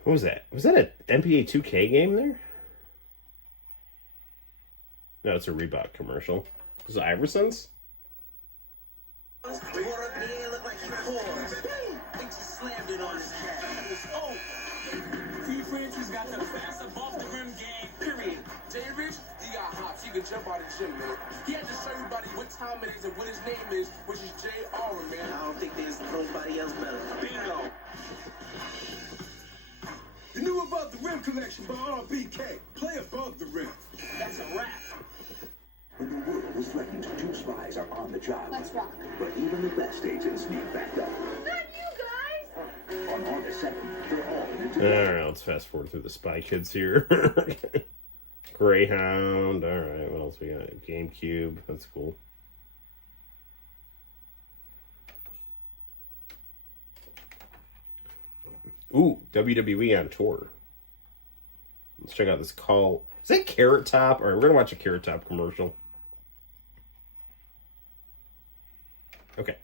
What was that? Was that an NBA 2K game there? No, it's a Reebok commercial. Is it Iverson's? Francis got the fast above the rim game, period. Jay Rich, he got hops. He can jump out of the gym, man. He had to show everybody what time it is and what his name is, which is Jay Aron, man. I don't think there's nobody else better. Bingo. The new Above the Rim collection by RBK. Play Above the Rim. That's a wrap. When the world is threatened, 2 spies are on the job. Let's rock. But even the best agents need backup. Not you guys! On August 2nd, they're all in it together. Alright, let's fast forward through the Spy Kids here. Greyhound. Alright, what else we got? GameCube. That's cool. Ooh, WWE on tour. Let's check out this call. Is that Carrot Top? Alright, we're going to watch a Carrot Top commercial. Okay.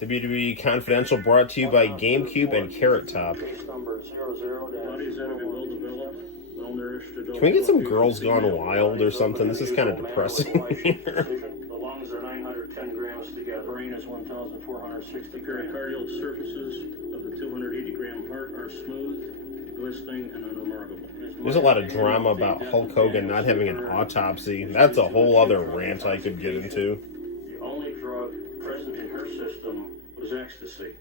WWE Confidential brought to you by GameCube and Carrot Top. Can we get some Girls Gone Wild or something? This is kind of depressing. The lungs are 910 grams together. Brain is 1,460 grams. Pericardial surfaces of the 280-gram heart are smooth, glistening, and unremarkable. There's a lot of drama about Hulk Hogan not having an autopsy. That's a whole other rant I could get into. The only drug present in her system was ecstasy.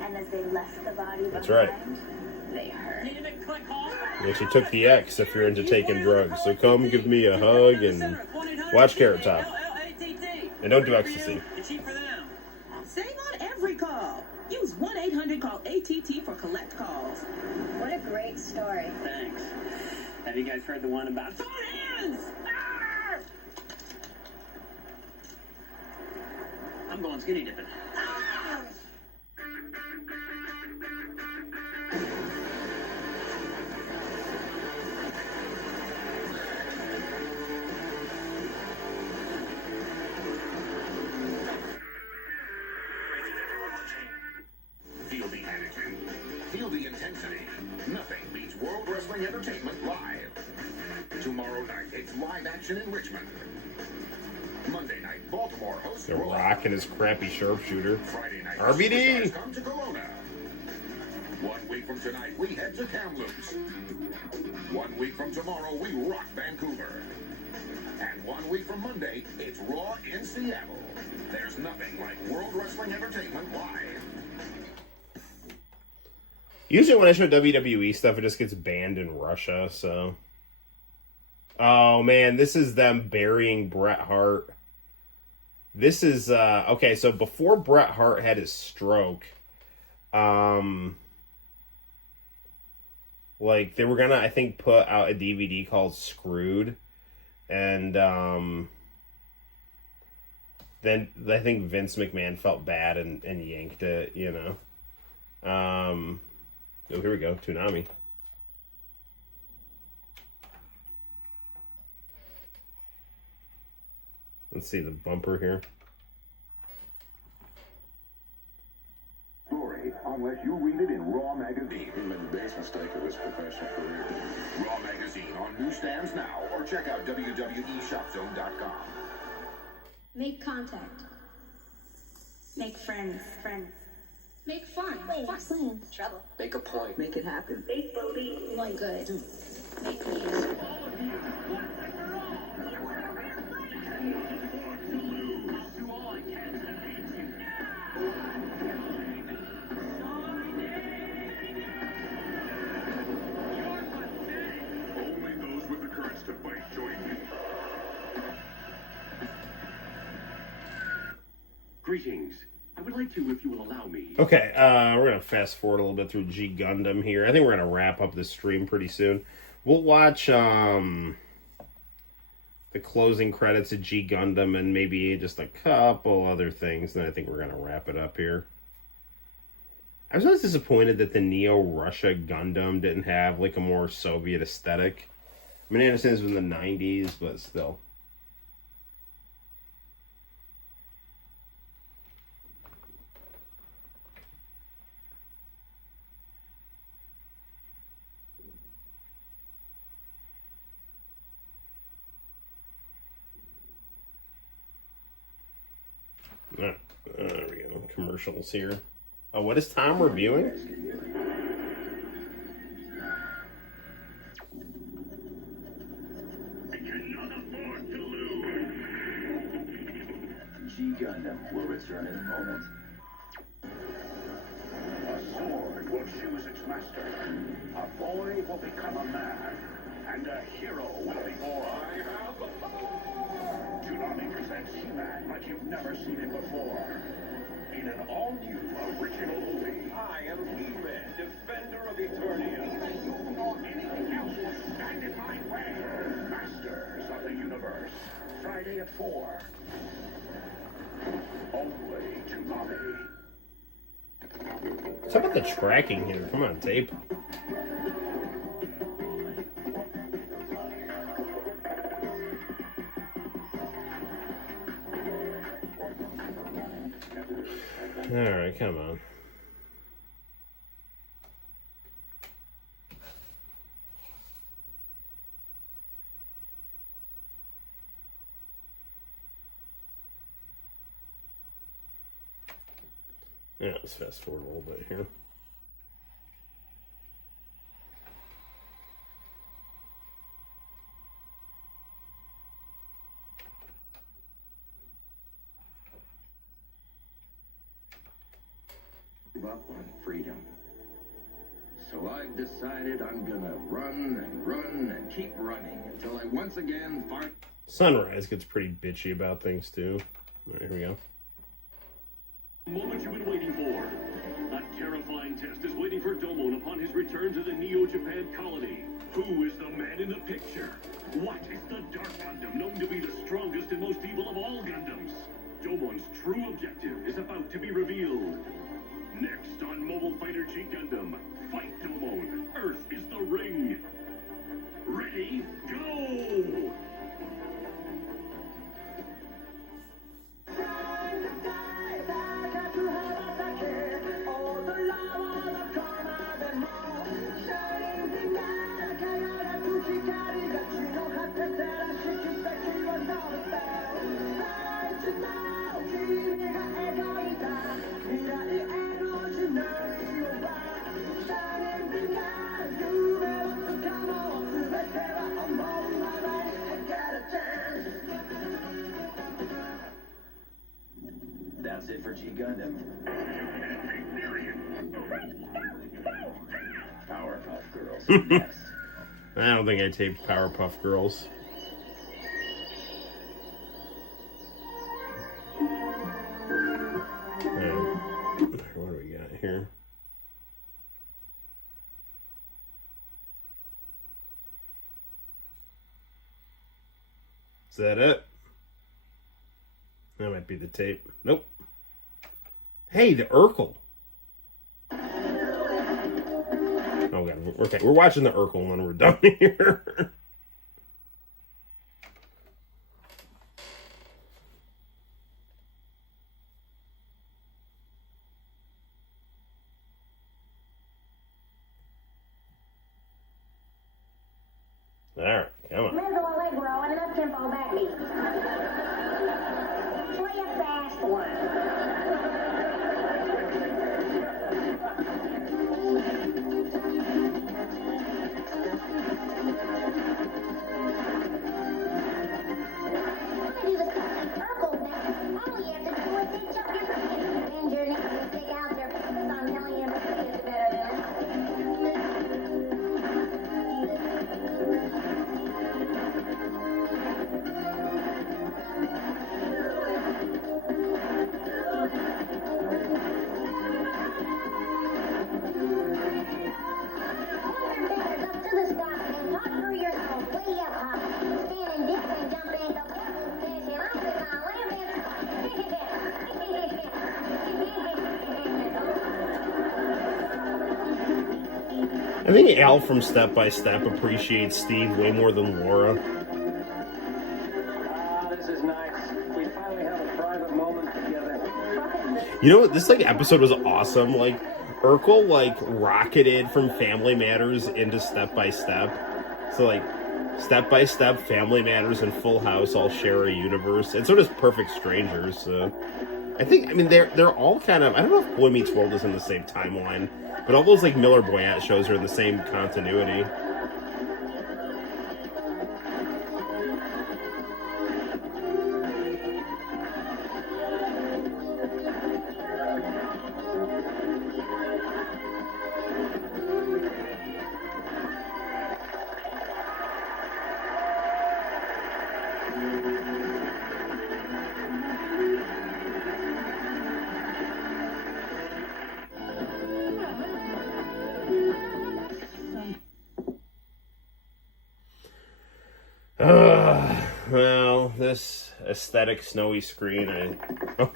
And as they left the body behind, That's right. they heard. And she took the X if you're into taking drugs. So come give me a hug and watch Carrot Top. And don't do ecstasy. Save on every call. Use 1-800-CALL-ATT for collect calls. What a great story. Thanks. Have you guys heard the one about phone hands? Ah! I'm going skinny dipping. Ah! the attitude. Feel the intensity. Nothing beats World Wrestling Entertainment live. Tomorrow night, it's live action in Richmond. Monday night, Baltimore hosts The Rock and his crappy sharpshooter. Friday night, RVD. superstars come to Kelowna. 1 week from tonight, we head to Kamloops. 1 week from tomorrow, we rock Vancouver. And 1 week from Monday, it's Raw in Seattle. There's nothing like World Wrestling Entertainment live. Usually when I show WWE stuff, it just gets banned in Russia, so... Oh, man, this is them burying Bret Hart. This is, okay, so before Bret Hart had his stroke, like, they were gonna, I think, put out a DVD called Screwed, and, then I think Vince McMahon felt bad and yanked it, you know. Oh, here we go, Toonami. Let's see the bumper here. Story, unless you read it in Raw Magazine. He made the biggest mistake of his professional career. Raw Magazine on newsstands now, or check out WWEShopZone.com. Make contact. Make friends. Make fun. Fun. Trouble. Make a point. Make it happen. Make believe. Like good. Make peace. Only those with the courage to fight join me. Greetings. I would like to, if you will allow me. Okay, we're going to fast forward a little bit through G Gundam here. I think we're going to wrap up this stream pretty soon. We'll watch the closing credits of G Gundam and maybe just a couple other things. Then I think we're going to wrap it up here. I was always disappointed that the Neo Russia Gundam didn't have like a more Soviet aesthetic. I mean, I understand this was in the 90s, but still. There we go. Commercials here. Oh, what is Tom reviewing? G Gundam will return in a moment. A sword will choose its master. A boy will become a man. And a hero will be born. I have the power. Toonami presents He-Man like you've never seen him before. In an all-new original movie. I am He-Man, defender of Eternia. Neither you nor anything else will stand in my way. Masters of the Universe. Friday at 4. Only Toonami. What's up with the tracking here? Come on, tape. Alright, come on. Yeah, let's fast forward a little bit here. Up on freedom. So I've decided I'm gonna run and keep running until I once again find... Sunrise gets pretty bitchy about things too. Alright, here we go. The moment you've been waiting for. A terrifying test is waiting for Domon upon his return to the Neo-Japan colony. Who is the man in the picture? What is the Dark Gundam known to be the strongest and most evil of all Gundams? Domon's true objective is about to be revealed. Next on Mobile Fighter G Gundam, fight Domon. Earth is the ring. Ready, go! Time to die, back to have a That's it for G Gundam. Powerpuff Girls next. I don't think I taped Powerpuff Girls. What do we got here? Is that it? That might be the tape. Nope. Hey, the Urkel. Oh, God. Okay, we're watching the Urkel when we're done here. All right, come on. Middle allegro and an up-tempo backbeat. Play a fast one. I think Al from Step by Step appreciates Steve way more than Laura. This is nice. We finally have a private moment together. You know what? This episode was awesome. Urkel rocketed from Family Matters into Step by Step. So Step by Step, Family Matters, and Full House all share a universe, and so does Perfect Strangers. So they're all kind of, I don't know if Boy Meets World is in the same timeline, but all those Miller Boyett shows are in the same continuity. Well, this aesthetic snowy screen, on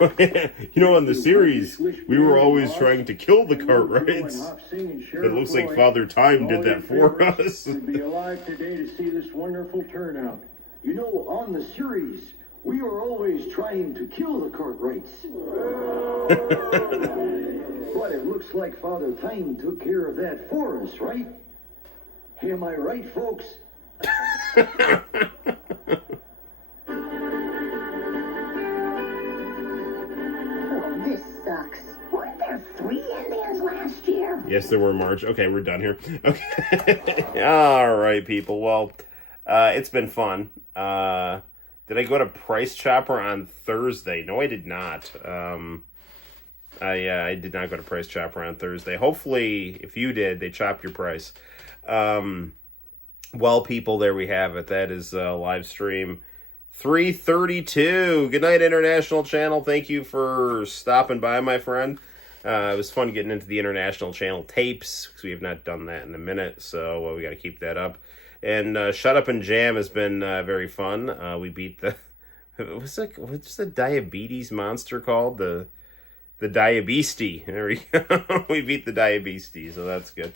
the series, we were always trying to kill the Cartwrights. It looks like Father Time did that for us. To be alive today to see this wonderful turnout. You know, on the series, we were always trying to kill the Cartwrights. But it looks like Father Time took care of that for us, right? Am I right, folks? This sucks. Weren't there 3 Indians last year? Yes, there were, Marge. Okay, we're done here. Okay. All right, people. Well, it's been fun. Did I go to Price Chopper on Thursday? No, I did not. I did not go to Price Chopper on Thursday. Hopefully, if you did, they chopped your price. Well, people, there we have it. That is live stream 332. Good night, International Channel. Thank you for stopping by, my friend. It was fun getting into the International Channel tapes, because we have not done that in a minute, so we got to keep that up. And Shut Up and Jam has been very fun. We beat the... what's the diabetes monster called? The Diabesity. There we go. We beat the Diabesity, so that's good.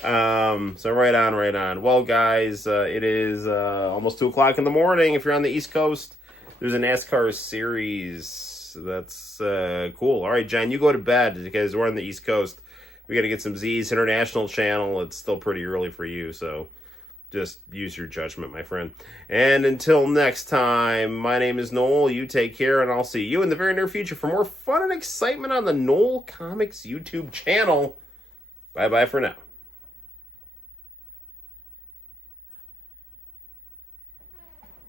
So right on. Well, guys, it is almost 2 o'clock in the morning. If you're on the East Coast, there's a NASCAR series. That's cool. All right, Jen, you go to bed because we're on the East Coast. We got to get some Z's. International Channel. It's still pretty early for you, so just use your judgment, my friend. And until next time, my name is Noel. You take care, and I'll see you in the very near future for more fun and excitement on the Noel ComiX YouTube channel. Bye-bye for now.